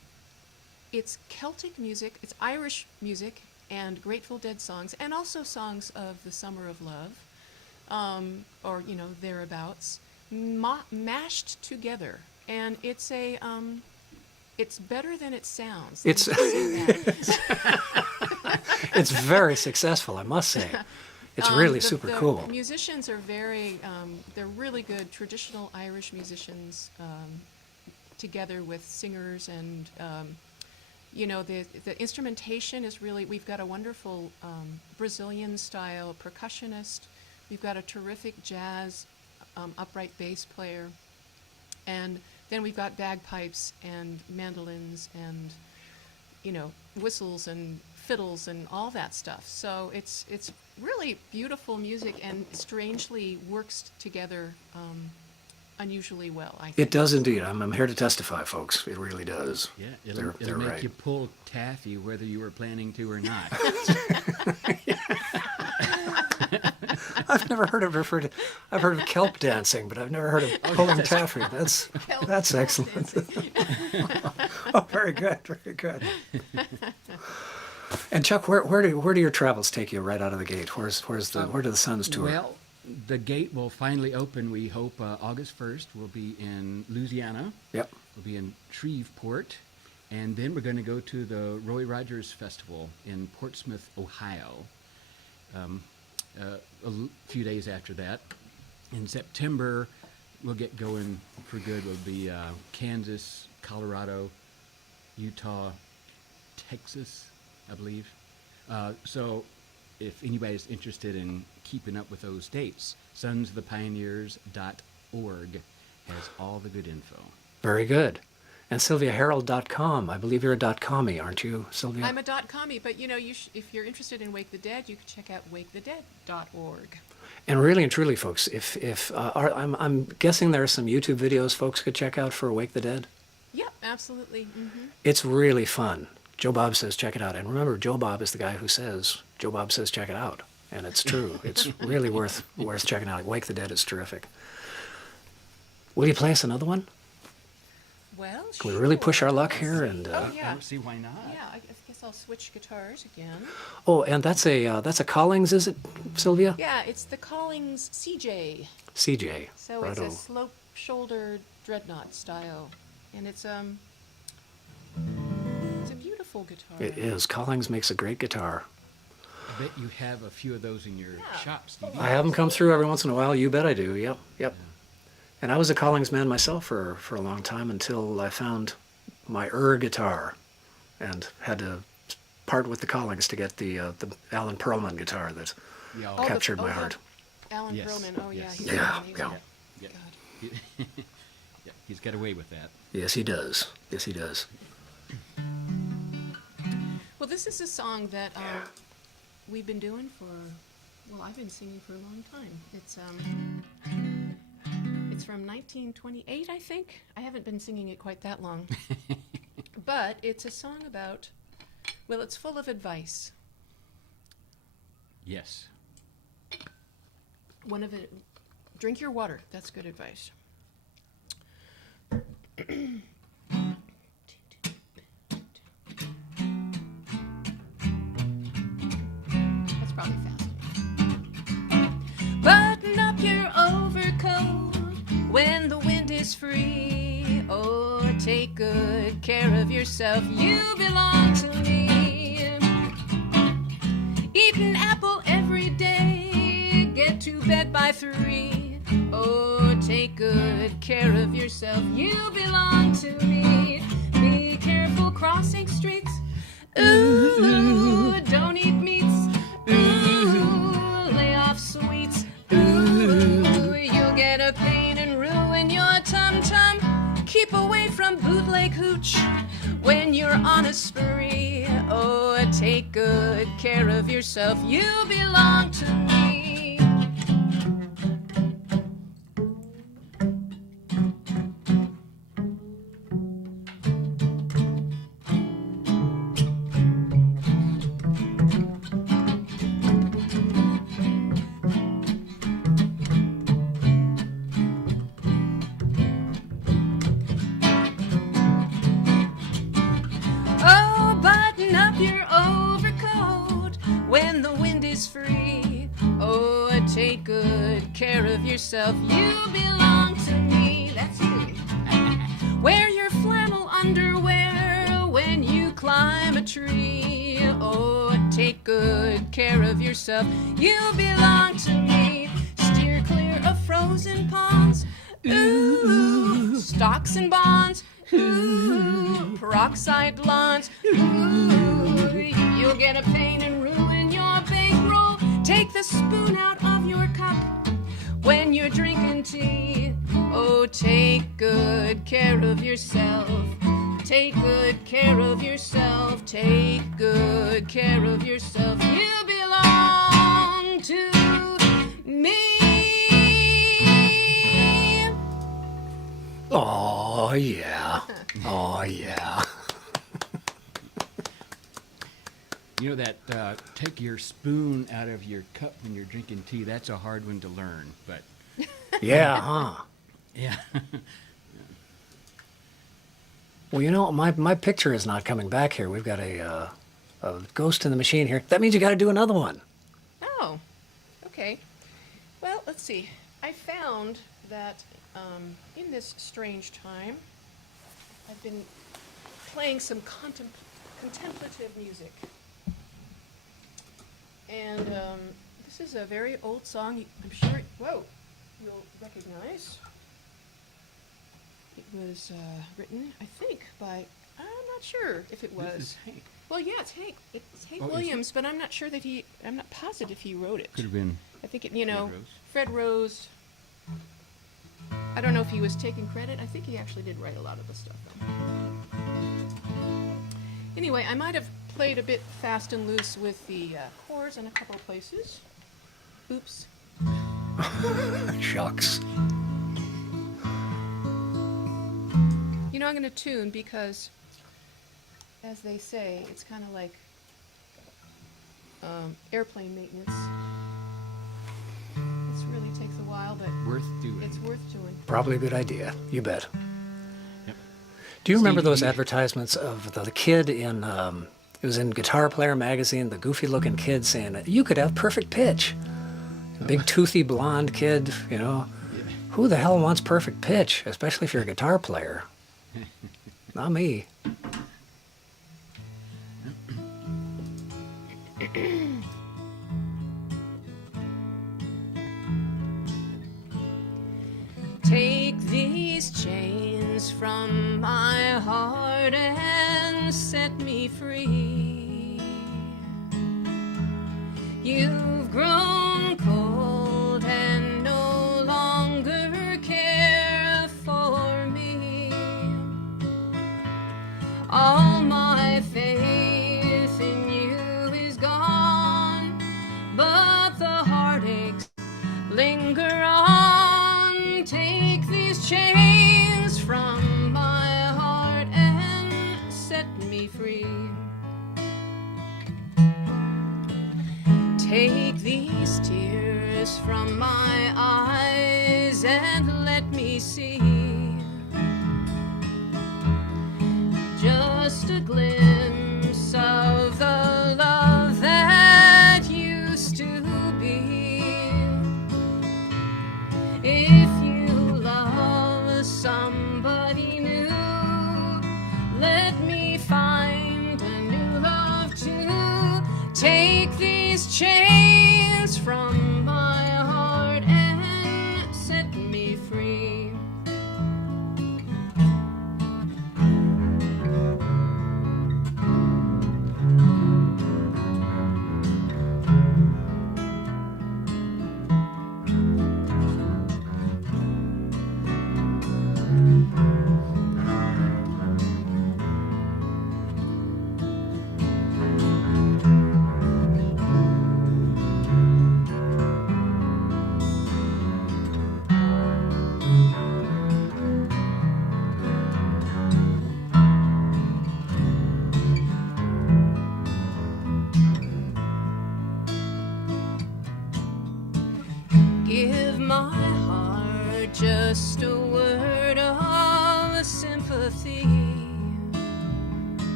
Celtic music. It's Irish music and Grateful Dead songs, and also songs of the Summer of Love, or thereabouts, mashed together. And it's a it's better than it sounds. Let me It's just say that. it's very successful, I must say. It's really super the cool. Musicians are very, they're really good traditional Irish musicians, together with singers, and the instrumentation is really. We've got a wonderful Brazilian style percussionist. We've got a terrific jazz upright bass player, and then we've got bagpipes and mandolins and whistles and fiddles and all that stuff. So it's really beautiful music, and strangely works together unusually well, I think. It does indeed. I'm here to testify, folks. It really does. Yeah, They're it'll make right. you pull taffy whether you were planning to or not. I've never heard of referred to. I've heard of kelp dancing, but I've never heard of pulling taffy. That's excellent. Oh, very good, very good. And Chuck, where do your travels take you right out of the gate? Where do the Suns tour? Well, the gate will finally open, we hope, August 1st. We'll be in Louisiana. Yep. We'll be in Shreveport. And then we're going to go to the Roy Rogers Festival in Portsmouth, Ohio. Few days after that. In September, we'll get going for good. We'll be Kansas, Colorado, Utah, Texas, I believe. So if anybody's interested in keeping up with those dates, sonsofthepioneers.org has all the good info. Very good. And SylviaHerold.com. I believe you're a .commie, aren't you, Sylvia? I'm a .commie, but if you're interested in Wake the Dead, you can check out wakethedead.org. And really and truly, folks, I'm guessing there are some YouTube videos folks could check out for Wake the Dead. Yep, absolutely. Mm-hmm. It's really fun. Joe Bob says check it out. And remember, Joe Bob is the guy who says, Joe Bob says check it out. And it's true. It's really worth checking out. Wake the Dead is terrific. Will you play us another one? Well, Can we really push our sure. luck here? And Oh, I yeah. don't see why not. Yeah, I guess I'll switch guitars again. oh, and that's a Collings, is it, Sylvia? Yeah, it's the Collings CJ. CJ. So Righto. it's a slope-shouldered dreadnought style, and it's a beautiful guitar. It is. Collings makes a great guitar. I bet you have a few of those in your shop, Stevie. I have them come through every once in a while. You bet I do. Yep. And I was a Collings man myself for a long time until I found my guitar, and had to part with the Collings to get the Alan Perlman guitar that Yeah, captured my heart. Alan Yes, Perlman. Oh yeah, yes. he's Yeah, amazing. yeah. Yeah. God. Yeah, he's got away with that. Yes, he does. Yes, he does. Well, this is a song that we've been doing I've been singing for a long time. It's from 1928, I think. I haven't been singing it quite that long. But it's a song about, it's full of advice. Yes. One of it, drink your water. That's good advice. Oh, take good care of yourself. You belong to me. Eat an apple every day. Get to bed by 3. Oh, take good care of yourself. You belong to me. Be careful crossing streets. Ooh, don't eat meats. Ooh, lay off sweets. Ooh, you'll get a pain and ruin your tum-tum. Keep away from bootleg hooch when you're on a spree. Oh, take good care of yourself. You belong to me. Your overcoat when the wind is free. Oh, take good care of yourself. You belong to me. That's you. Wear your flannel underwear when you climb a tree. Oh, take good care of yourself. You belong to me. Steer clear of frozen ponds. Ooh, stocks and bonds. Ooh, peroxide lawns. Ooh, you'll get a pain and ruin your bankroll. Take the spoon out of your cup when you're drinking tea. Oh, take good care of yourself. Take good care of yourself. Take good care of yourself. You belong to me. Oh, yeah. Oh, yeah. You know that take your spoon out of your cup when you're drinking tea, that's a hard one to learn, but Yeah, huh? yeah. Well, you know, my picture is not coming back here. We've got a ghost in the machine here. That means you got to do another one. Oh, okay. Well, let's see. I found that in this strange time, I've been playing some contemplative music. And this is a very old song. I'm sure, you'll recognize. It was written, I think, by, I'm not sure if it was. This is Hank. Well, yeah, it's Hank. It's Hank Oh, is it? Williams, but I'm not sure that I'm not positive he wrote it. Could have been. I think Fred Rose. Fred Rose. I don't know if he was taking credit. I think he actually did write a lot of the stuff. Anyway, I might have played a bit fast and loose with the chords in a couple of places. Oops. Shucks. You know, I'm going to tune because, as they say, it's kind of like airplane maintenance. It really takes a while, but Worth doing. it's worth doing. Probably a good idea. You bet. Yep. Do you remember those Stevie. advertisements of the kid in, it was in Guitar Player magazine, the goofy-looking kid saying, you could have perfect pitch. A big toothy blonde kid, you know. Who the hell wants perfect pitch, especially if you're a guitar player? Not me. Take these chains from my heart and set me free. You've grown cold and no longer care for me. All my faith in you is gone, but the heartaches linger on. Take these chains from my heart and set me free. Take these tears from my eyes and let me see just a glimpse of the love that used to be. If you love somebody new,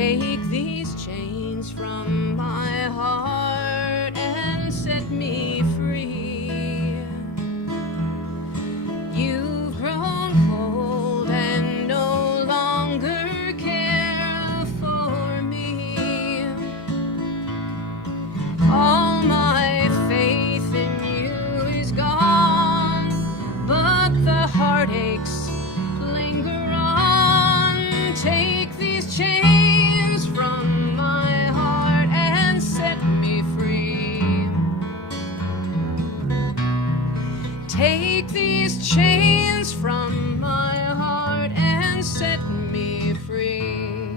Take these chains from my heart and set me free. You've grown cold and no longer care for me. All my faith in you is gone, but the heartaches linger on. Take these chains from my heart and set me free. Take these chains from my heart and set me free.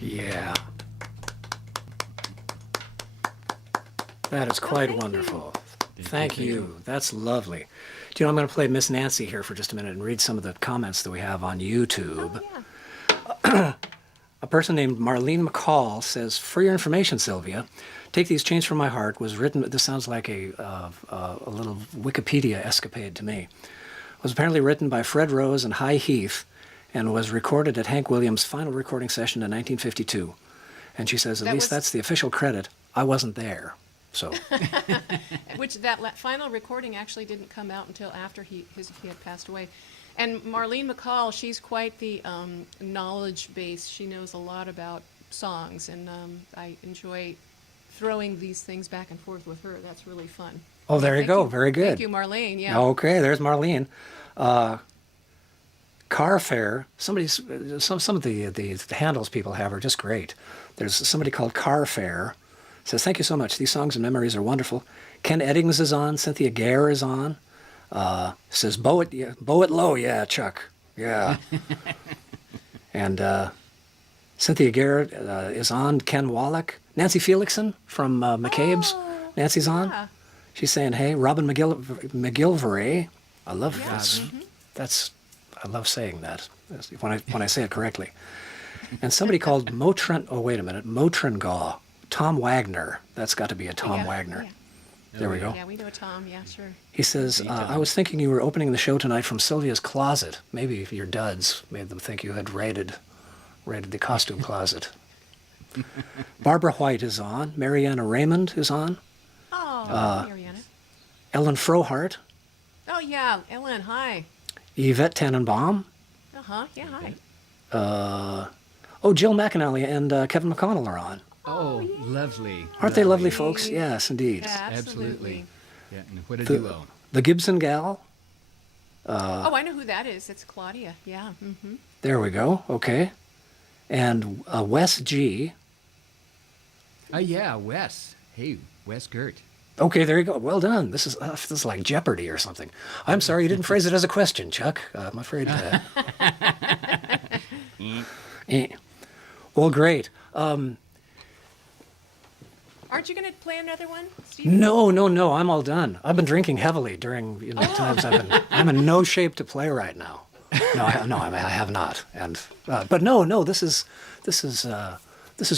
Yeah. That is quite wonderful. Thank you. That's lovely. Do you know, I'm going to play Miss Nancy here for just a minute and read some of the comments that we have on YouTube. Oh, yeah. A person named Marlene McCall says, for your information, Sylvia, Take These Chains from My Heart was written, this sounds like a little Wikipedia escapade to me, was apparently written by Fred Rose and High Heath and was recorded at Hank Williams' final recording session in 1952. And she says, at least that's the official credit. I wasn't there. So, Which that final recording actually didn't come out until after he had passed away. And Marlene McCall, she's quite the knowledge base. She knows a lot about songs, and I enjoy throwing these things back and forth with her. That's really fun. oh, there you Thank go. you. Very good. Thank you, Marlene. Yeah. Okay, there's Marlene. Carfare, some of the handles people have are just great. There's somebody called Carfare, says, thank you so much. These songs and memories are wonderful. Ken Eddings is on. Cynthia Gare is on. Says, bow it low. Yeah, Chuck. Yeah. And Cynthia Gare is on. Ken Wallach. Nancy Felixson from McCabe's. Oh, Nancy's on. yeah. She's saying, hey, Robin McGilvray. I love Yeah. that's I love saying that when I say it correctly. And somebody called Motrin. Oh, wait a minute, Motringaw. Tom Wagner. That's got to be a Tom Yeah, Wagner. yeah. There we go. Yeah, we know a Tom. Yeah, sure. He says, I was thinking you were opening the show tonight from Sylvia's closet. Maybe your duds made them think you had raided the costume closet. Barbara White is on. Mariana Raymond is on. Oh, Mariana. Ellen Frohart. Oh, yeah, Ellen, hi. Yvette Tannenbaum. Uh-huh, yeah, hi. Jill McAnally and Kevin McConnell are on. Oh, lovely. Aren't they lovely folks? Yes, indeed. Yeah, Absolutely. absolutely. Yeah, and what a duo. The Gibson Gal. Oh, I know who that is. It's Claudia. Yeah. Mm-hmm. There we go. Okay. And Wes G. Yeah, Wes. Hey, Wes Gert. Okay, there you go. Well done. This is like Jeopardy or something. I'm sorry you didn't phrase it as a question, Chuck. I'm afraid. Well, great. Aren't you going to play another one, Stevie? No. I'm all done. I've been drinking heavily during times I'm in no shape to play right now. I have not. And but no. This is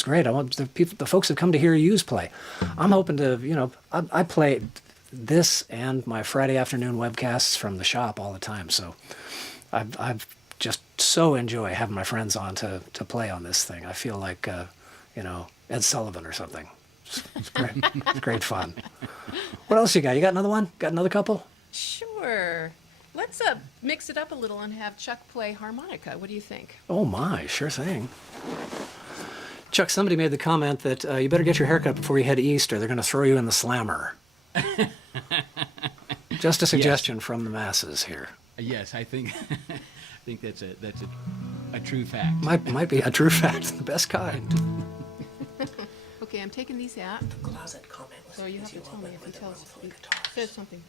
great. I want the folks that come to hear yous play. I'm hoping to I play this and my Friday afternoon webcasts from the shop all the time. So I've just so enjoy having my friends on to play on this thing. I feel like Ed Sullivan or something. It's great. It's great fun. What else you got? You got another one? Got another couple? Sure. Let's mix it up a little and have Chuck play harmonica. What do you think? Oh my, sure thing. Chuck, somebody made the comment that you better get your haircut before you head east or they're going to throw you in the slammer. Just a suggestion from the masses here. Yes, I think that's a true fact. Might be a true fact, the best kind. Okay, I'm taking these out. Closet comment. So you have to tell me if he says something.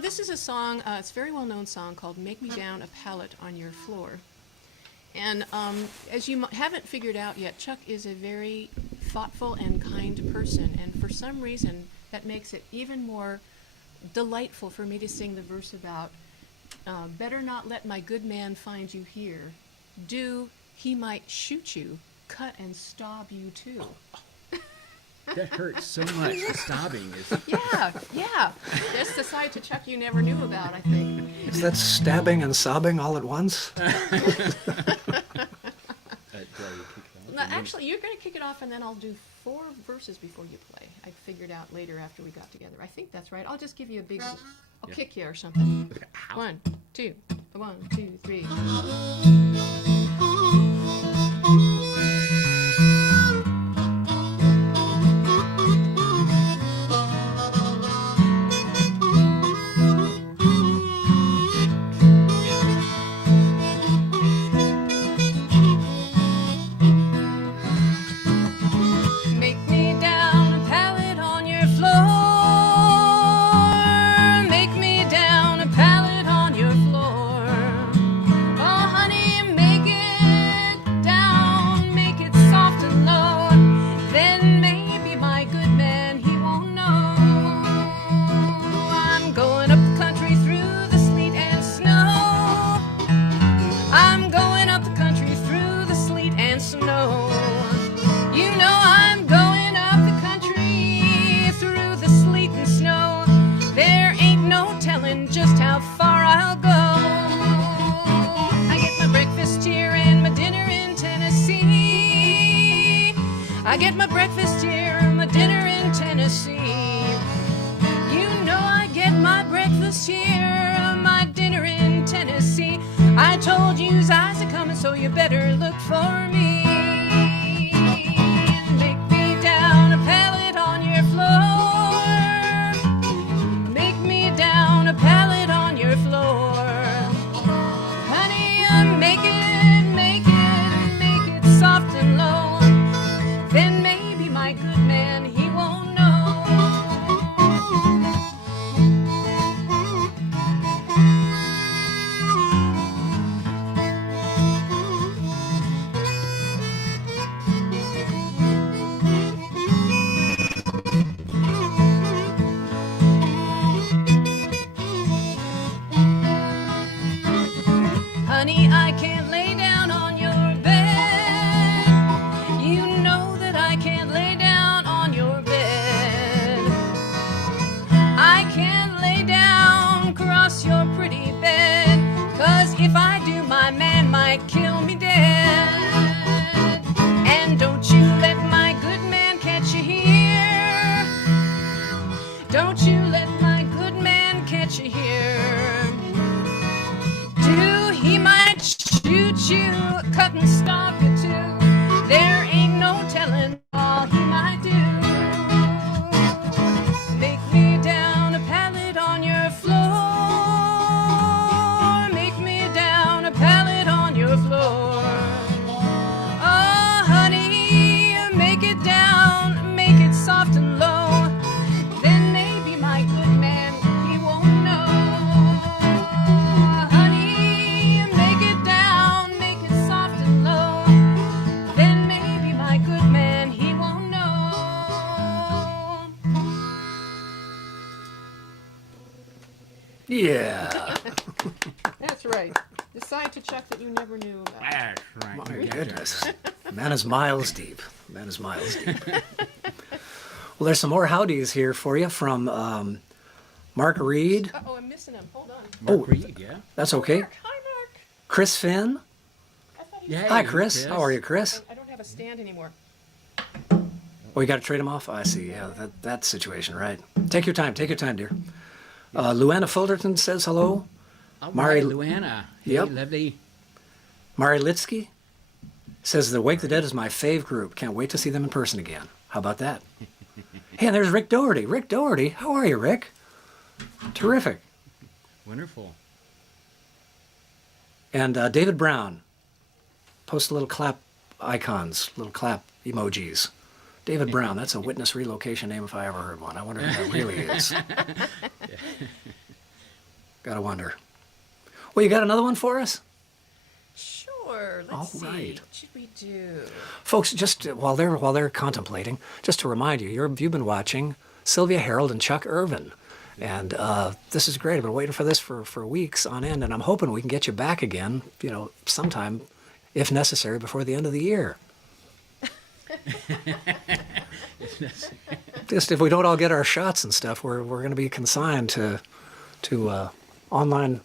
This is a song, it's a very well-known song called Make Me Down a Pallet on Your Floor. And as you haven't figured out yet, Chuck is a very thoughtful and kind person. And for some reason, that makes it even more delightful for me to sing the verse about, better not let my good man find you here. Do, he might shoot you, cut and stab you too. That hurts so much. The stabbing is. Yeah. That's the side to Chuck you never knew about, I think. Is that stabbing and sobbing all at once? No, actually, you're going to kick it off, and then I'll do 4 verses before you play. I figured out later after we got together. I think that's right. I'll just give you a big. I'll kick you or something. 1, 2, 1, 2, 3. Make me down a pallet on your floor. Make me down a pallet on your floor. Oh, honey, make it down, make it soft and low. Then maybe my good man, he won't know. I'm going up the country through the sleet and snow. I'm going up the country through the sleet and snow. You know I'm going up the country through the sleet and snow. There ain't no telling just how far I'll go. I get my breakfast here and my dinner in Tennessee. I get my breakfast here and my dinner in Tennessee. You know I get my breakfast here, my dinner in Tennessee. I told you's eyes are coming, so you better look for me. Make me down a pallet on your floor. Make me down a pallet on your floor. Honey, make it soft and low. Then maybe my good man, he won't know. Honey, I can't lay down on your bed. You know that I can't lay down on your bed. I can't lay down across your pretty bed. 'Cause if I do, my man might kill me dead. And don't you let my good man catch you here. Don't you let my good man catch you here. He might shoot you, cut and stalk you too. There ain't no telling all he might do. Make me down a pallet on your floor. Make me down a pallet on your floor. Oh, honey, make it down, make it soft and low. Then maybe my good man, he won't know. Honey, make it down, make it soft and low. Then maybe my good man, he won't know. Yeah. That's right. The side to Chuck that you never knew about. That's right. My You gotcha. goodness. Man is miles deep. Man is miles deep. Well, there's some more howdies here for you from Mark Reed. Uh-oh, I'm missing him. Hold on. Mark Reed, yeah. That's okay. Mark. Hi, Mark. Chris Finn. I thought he Yeah. was... Hi, Chris. How are you, Chris? I don't have a stand anymore. Oh, you got to trade him off? I see. Yeah, that situation, right. Take your time, dear. Luana Fullerton says hello. All Mari- right, Luana. Yep. Hey, lovely. Mari Litsky says the Wake the Dead is my fave group. Can't wait to see them in person again. How about that? Hey, and there's Rick Doherty. Rick Doherty. How are you, Rick? Terrific. Wonderful. And David Brown. Post little clap icons, little clap emojis. David Brown. That's a witness relocation name if I ever heard one. I wonder if that really is. Gotta wonder. Well, you got another one for us? Sure. Let's All see. right. What should we do? Folks, just while they're contemplating, just to remind you, you've been watching Sylvia, Herold, and Chuck Ervin. And this is great. I've been waiting for this for weeks on end, and I'm hoping we can get you back again, sometime, if necessary, before the end of the year. Just if we don't all get our shots and stuff, we're going to be consigned to online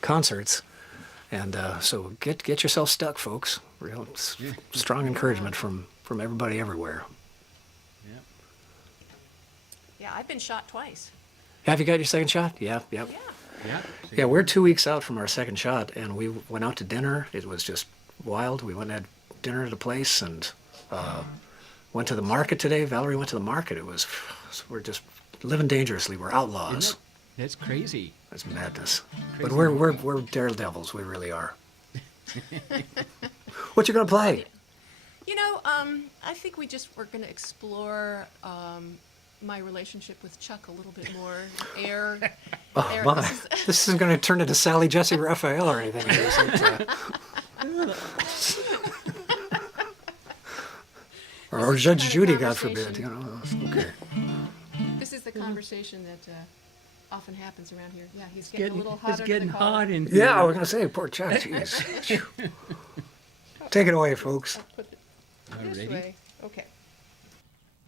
concerts, and so get yourself stuck, folks. Real strong encouragement from everybody everywhere. Yeah. Yeah, I've been shot twice. Have you got your second shot? Yeah, yep. Yeah. Yeah. Yeah, we're 2 weeks out from our second shot, and we went out to dinner. It was just wild. We went and had dinner at a place, and went to the market today. Valerie went to the market. We're just living dangerously. We're outlaws. That's crazy. That's madness. Crazy. But we're daredevils. We really are. What you gonna play? You know, I think we're going to explore my relationship with Chuck a little bit more. Oh Air- my! This isn't gonna turn into Sally Jesse Raphael or anything. Is it? Or Judge kind of Judy, God forbid. conversation. Okay. This is the conversation that often happens around here. Yeah, he's getting a Getting, little it's hotter getting than the collar. hot in here. Yeah, I was gonna say, poor Chuck. Jeez. Take it away, folks. I'll put it this Alrighty. way. Okay.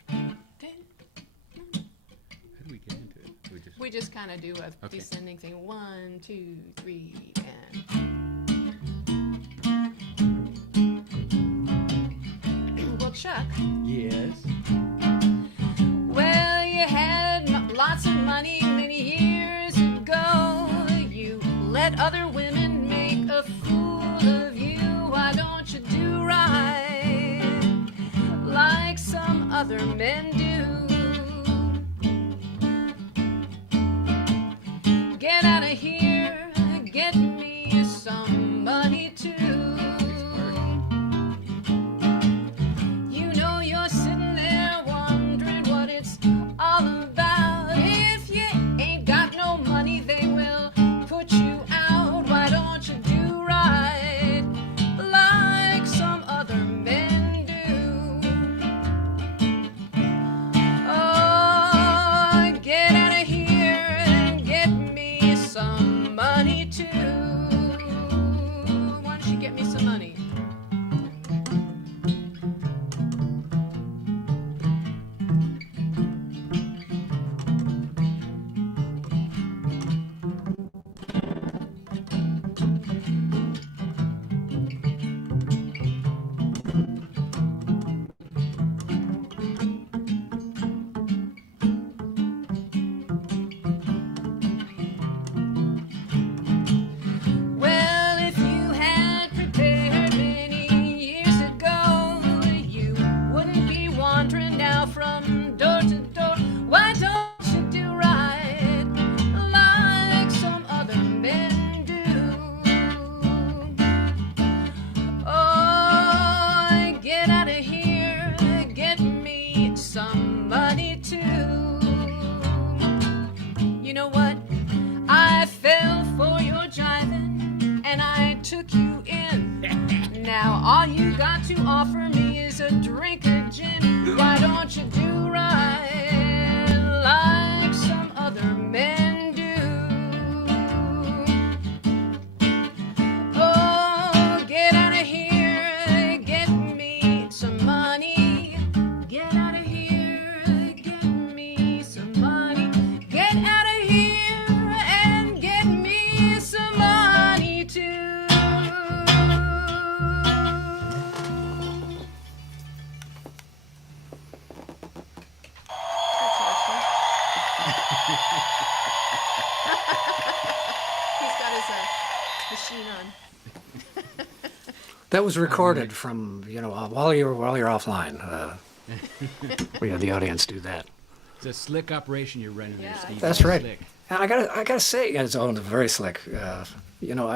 How do we get into it? We just kind of do a Okay. descending thing. 1, 2, 3, and. Well, Chuck. Yes. Well, you had lots of money many years ago. You let other women make a fool of you. Why don't you do right like some other men do? Get out of here, get me some money too. You know you're sitting there wondering what it's all about. If you ain't got no money, they will put you out. Why don't you do right like some other men do? Oh, get out of here and get me some money too. Why don't you get me some money? Well, if you had prepared many years ago, you wouldn't be wandering now from door to door. Why don't you do right like some other men do? Oh, get out of here, get me some money too. You know what? I fell for your jiving and I took you in. Now all you got to offer me is a drink of gin. Why don't you do right like some other men do? Oh, get out of here, get me some money. Get out of here, get me some money. Get out of here and get me some money too. He's got his machine on. That was recorded from while you're offline. We had the audience do that. It's a slick operation you're running there, Yeah. Steve. That's Very right. Slick. And I gotta say, it's very slick. I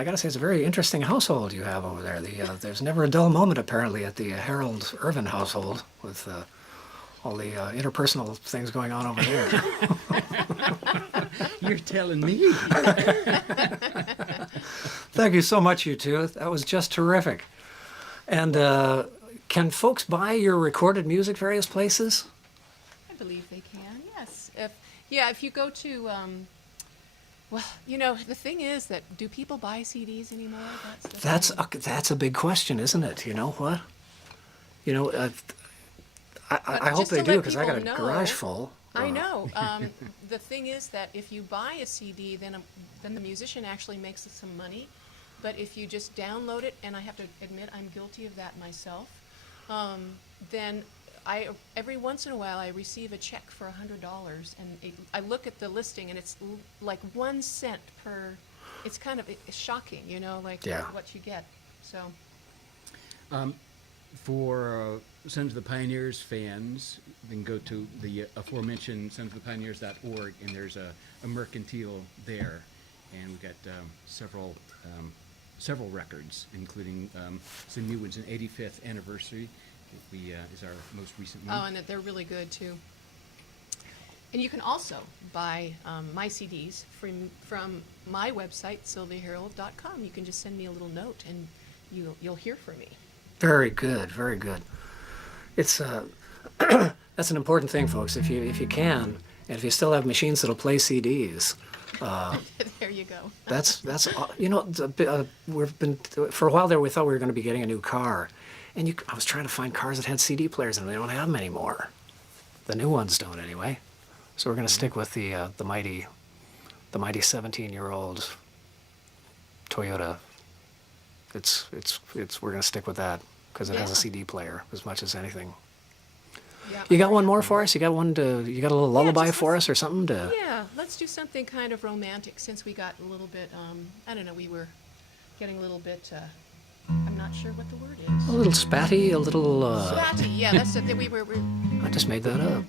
gotta say, it's a very interesting household you have over there. There's never a dull moment apparently at the Herold Ervin household with all the interpersonal things going on over there. You're telling me. Thank you so much, you two. That was just terrific. And can folks buy your recorded music various places? I believe they can, yes. If you go to, well, the thing is that do people buy CDs anymore? That's That's a big question, isn't it? You know what? I hope just they to do let because I got a people garage know- full. I know. The thing is that if you buy a CD, then the musician actually makes some money. But if you just download it, and I have to admit I'm guilty of that myself, then every once in a while I receive a check for $100, and I look at the listing, and it's like 1 cent per. It's kind of it's shocking, you know, like Yeah. what you get. So. For Sons of the Pioneers fans, then go to the aforementioned sonsofthepioneers.org, and there's a mercantile there, and we've got several records, including some new ones. An 85th anniversary is our most recent one. Oh, and they're really good too. And you can also buy my CDs from my website, sylviaherold.com. You can just send me a little note, and you'll hear from me. Very good, very good. It's that's an important thing, folks. If you can, and if you still have machines that'll play CDs, There you go. that's you know we've been for a while there. We thought we were going to be getting a new car, and I was trying to find cars that had CD players, and they don't have them anymore. The new ones don't, anyway. So we're going to stick with the mighty 17-year-old Toyota. We're going to stick with that because it has a Yeah. CD player as much as anything. Yeah. You got one more for us? You got a little lullaby just for let's- us or something to? Yeah, let's do something kind of romantic since we got a little bit, I don't know, we were getting a little bit, I'm not sure what the word is. A little spatty, a little. Spatty, yeah, that's it. We were I just made that up.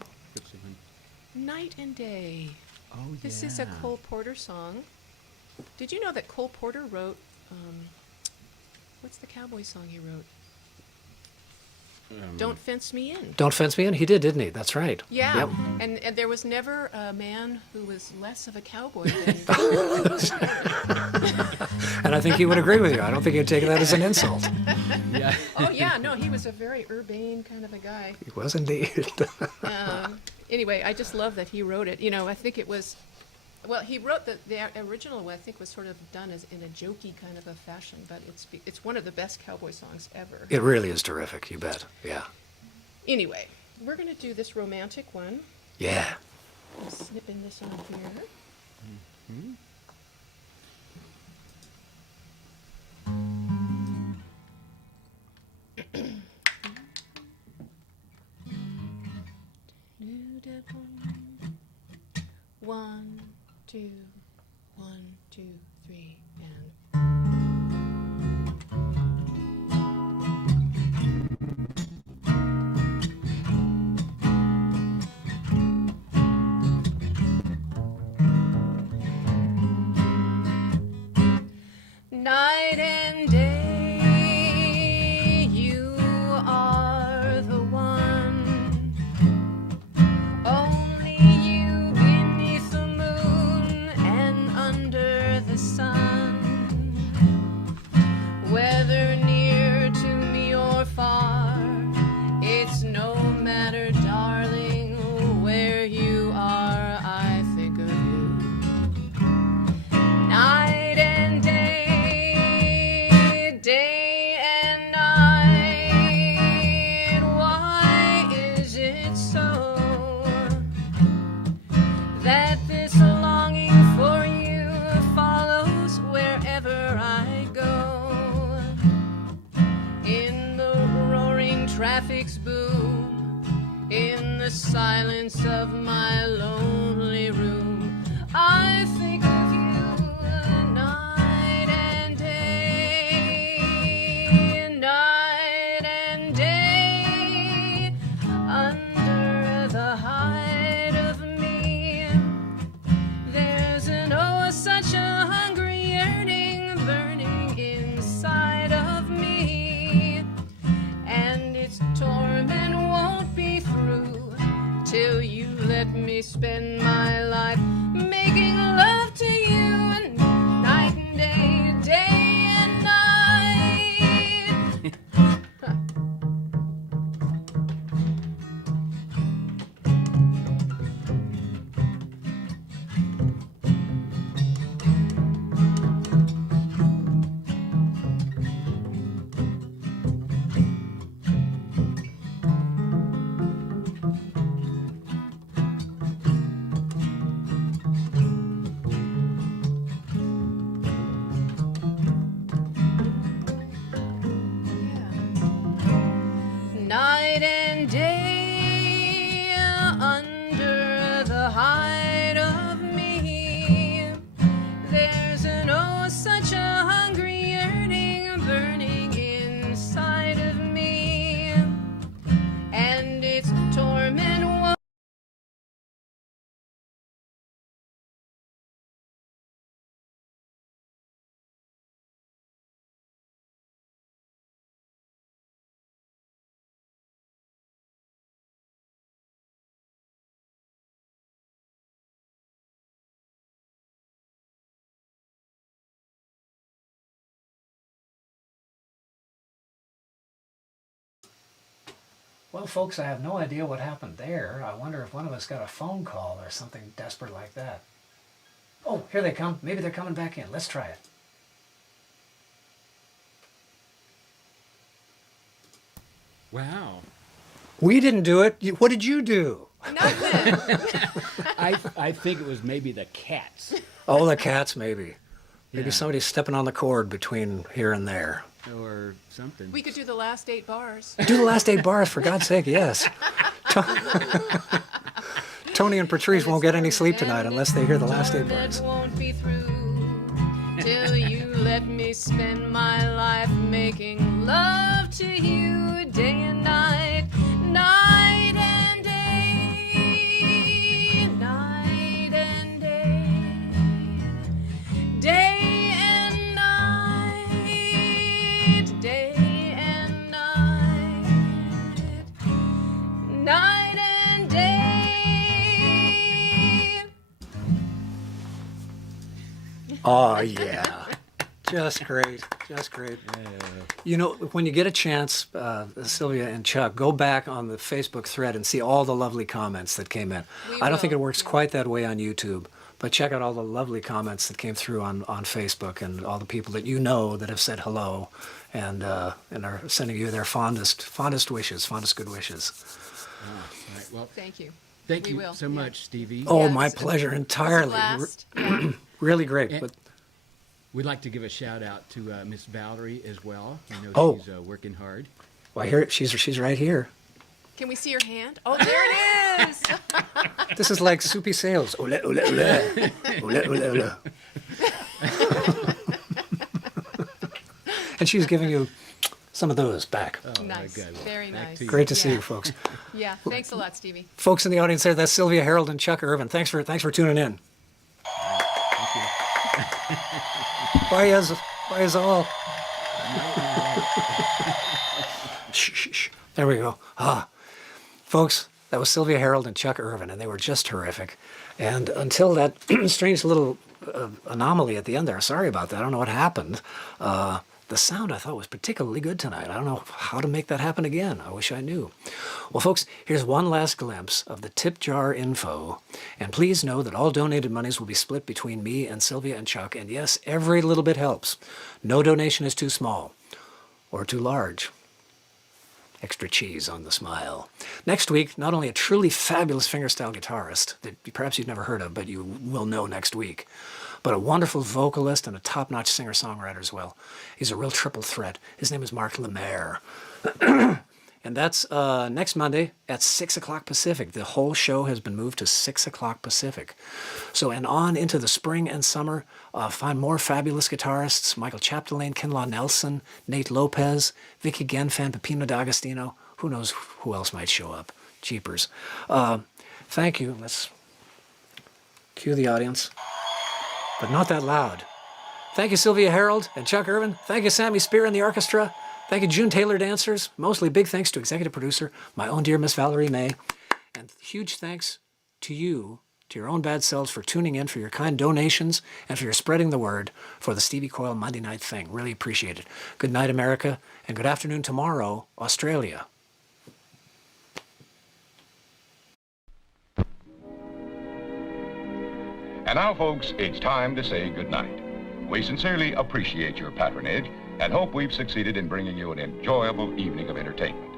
Night and Day. Oh, This is a Cole Porter song. Did you know that Cole Porter wrote, what's the cowboy song he wrote? Don't Fence Me In. Don't fence me in. He did, didn't he? That's right. Yeah, Yep. and there was never a man who was less of a cowboy than And I think he would agree with you. I don't think he'd take that as an insult. Yeah. Oh yeah, no, he was a very urbane kind of a guy. He was indeed. Anyway, I just love that he wrote it. You know, I think it was, well, he wrote the original one. I think was sort of done as in a jokey kind of a fashion, but it's one of the best cowboy songs ever. It really is terrific. You bet. Yeah. Anyway, we're gonna do this romantic one. Yeah. I'm snipping this on here. One, two, 1, 2, 3, and. Night and day, you are the one. Only you beneath the moon and under the sun. Whether near to me or far, it's no matter, darling, where you are, I think of you. Night and day, day and night. Why is it so that this longing for you follows wherever I go? In the roaring traffic's boom, in the silence of my lonely room, I think of you night and day, night and day, under the hide of me. There's such a hungry yearning burning inside of me, and its torment won't be through till you let me spend my life making love to you night and day, day and night. the height of me. There's an oh, such a hungry yearning burning inside of me, and its torment won't. Well, folks, I have no idea what happened there. I wonder if one of us got a phone call or something desperate like that. Oh, here they come. Maybe they're coming back in. Let's try it. Wow. We didn't do it. What did you do? Nothing. I think it was maybe the cats Oh, the cats, maybe. Maybe Yeah. somebody's stepping on the cord between here and there. or something. We could do the last 8 bars. Do the last 8 bars, for God's sake, yes. Tony and Patrice won't get any sleep tonight unless they hear the last 8 bars. Torment won't be through till you let me spend my life making love to you day and night, night and day, night and day, day and night, day and night, night and day. Oh, yeah. Just great. Just great. You know, when you get a chance, Sylvia and Chuck, go back on the Facebook thread and see all the lovely comments that came in. I don't think it works quite that way on YouTube, but check out all the lovely comments that came through on Facebook and all the people that you know that have said hello and are sending you their fondest wishes, fondest good wishes. All right. Well, Thank you. thank We you will, so yeah. much, Stevie. Oh, Yes, my it pleasure was a entirely. blast. Yeah. Really great. And- But We'd like to give a shout out to Miss Valerie as well. I know Oh. she's working hard. well, here she's right here. Can we see your hand? Oh, there it is. This is like Soupy Sales. Ole, ole, ole. Ole, ole, ole. And she's giving you some of those back. Oh, Nice. good. Very Back nice. to you. Great to see Yeah. you, folks. Yeah. Thanks a lot, Stevie. Folks in the audience there, that's Sylvia, Herold, and Chuck Ervin. Thanks for tuning in. Thank you. Bye, as all. Shh, shh, shh. There we go. Folks, that was Sylvia, Herold, and Chuck Ervin, and they were just terrific. And until that strange little anomaly at the end there, sorry about that. I don't know what happened. The sound I thought was particularly good tonight. I don't know how to make that happen again. I wish I knew. Well, folks, here's one last glimpse of the tip jar info. And please know that all donated monies will be split between me and Sylvia and Chuck. And yes, every little bit helps. No donation is too small or too large. Extra cheese on the smile. Next week, not only a truly fabulous fingerstyle guitarist that perhaps you've never heard of, but you will know next week, but a wonderful vocalist and a top-notch singer-songwriter as well. He's a real triple threat. His name is Mark Lemaire. And that's next Monday at 6 o'clock Pacific. The whole show has been moved to 6 o'clock Pacific. So, and on into the spring and summer, find more fabulous guitarists: Michael Chapdelaine, Kinlaw Nelson, Nate Lopez, Vicky Genfan, Pepino D'Agostino. Who knows who else might show up? Jeepers. Thank you. Let's cue the audience, but not that loud. Thank you, Sylvia, Herold, and Chuck Ervin. Thank you, Sammy Spear and the orchestra. Thank you, June Taylor dancers. Mostly big thanks to executive producer, my own dear Miss Valerie May. And huge thanks to you, to your own bad selves, for tuning in, for your kind donations, and for your spreading the word for the Stevie Coyle Monday Night Thing. Really appreciate it. Good night, America, and good afternoon tomorrow, Australia. And now, folks, it's time to say goodnight. We sincerely appreciate your patronage and hope we've succeeded in bringing you an enjoyable evening of entertainment.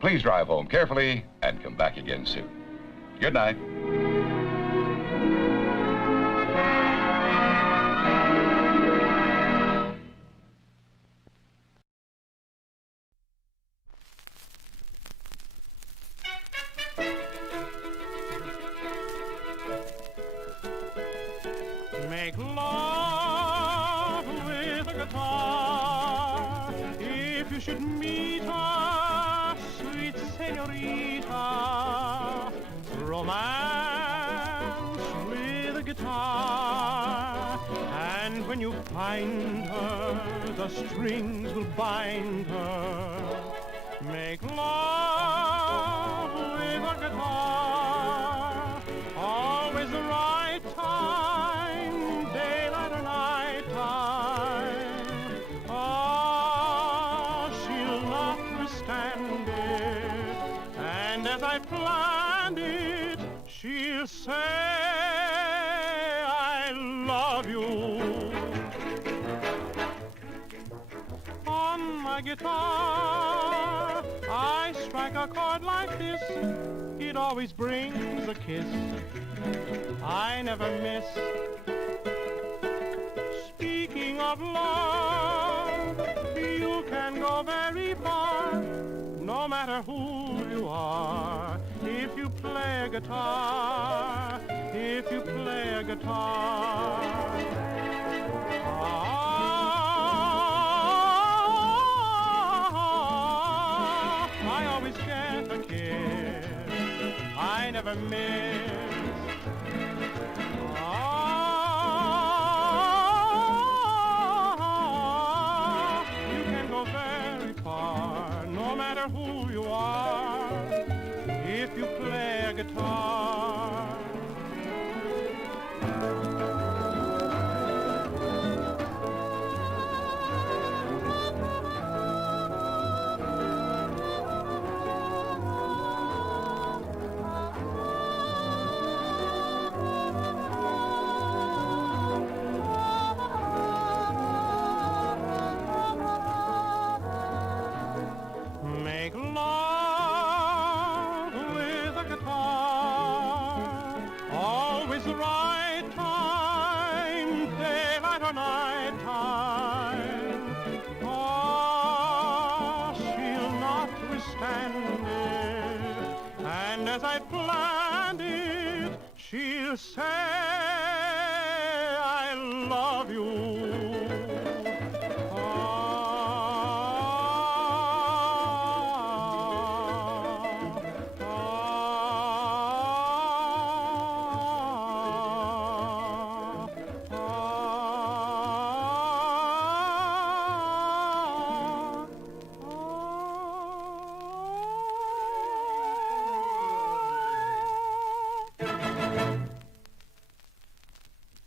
Please drive home carefully and come back again soon. Good night. Make love with a guitar. If you should meet her, sweet senorita, romance with a guitar. And when you find her, the strings will bind her. Make love with a guitar. Always the right time, daylight or night time. Ah, she'll not withstand it. And as I planned it, she'll say, I love you. On my guitar, I strike a chord like this. It always brings a kiss. I never miss. Speaking of love, you can go very far, no matter who you are. If you play a guitar, if you play a guitar. I always get a kiss. I never miss. You can go very far, no matter who you are, if you play a guitar. Make love with a guitar. Always the right time, daylight or night time. Oh, she'll not withstand it. And as I planned it, she'll say, I love you.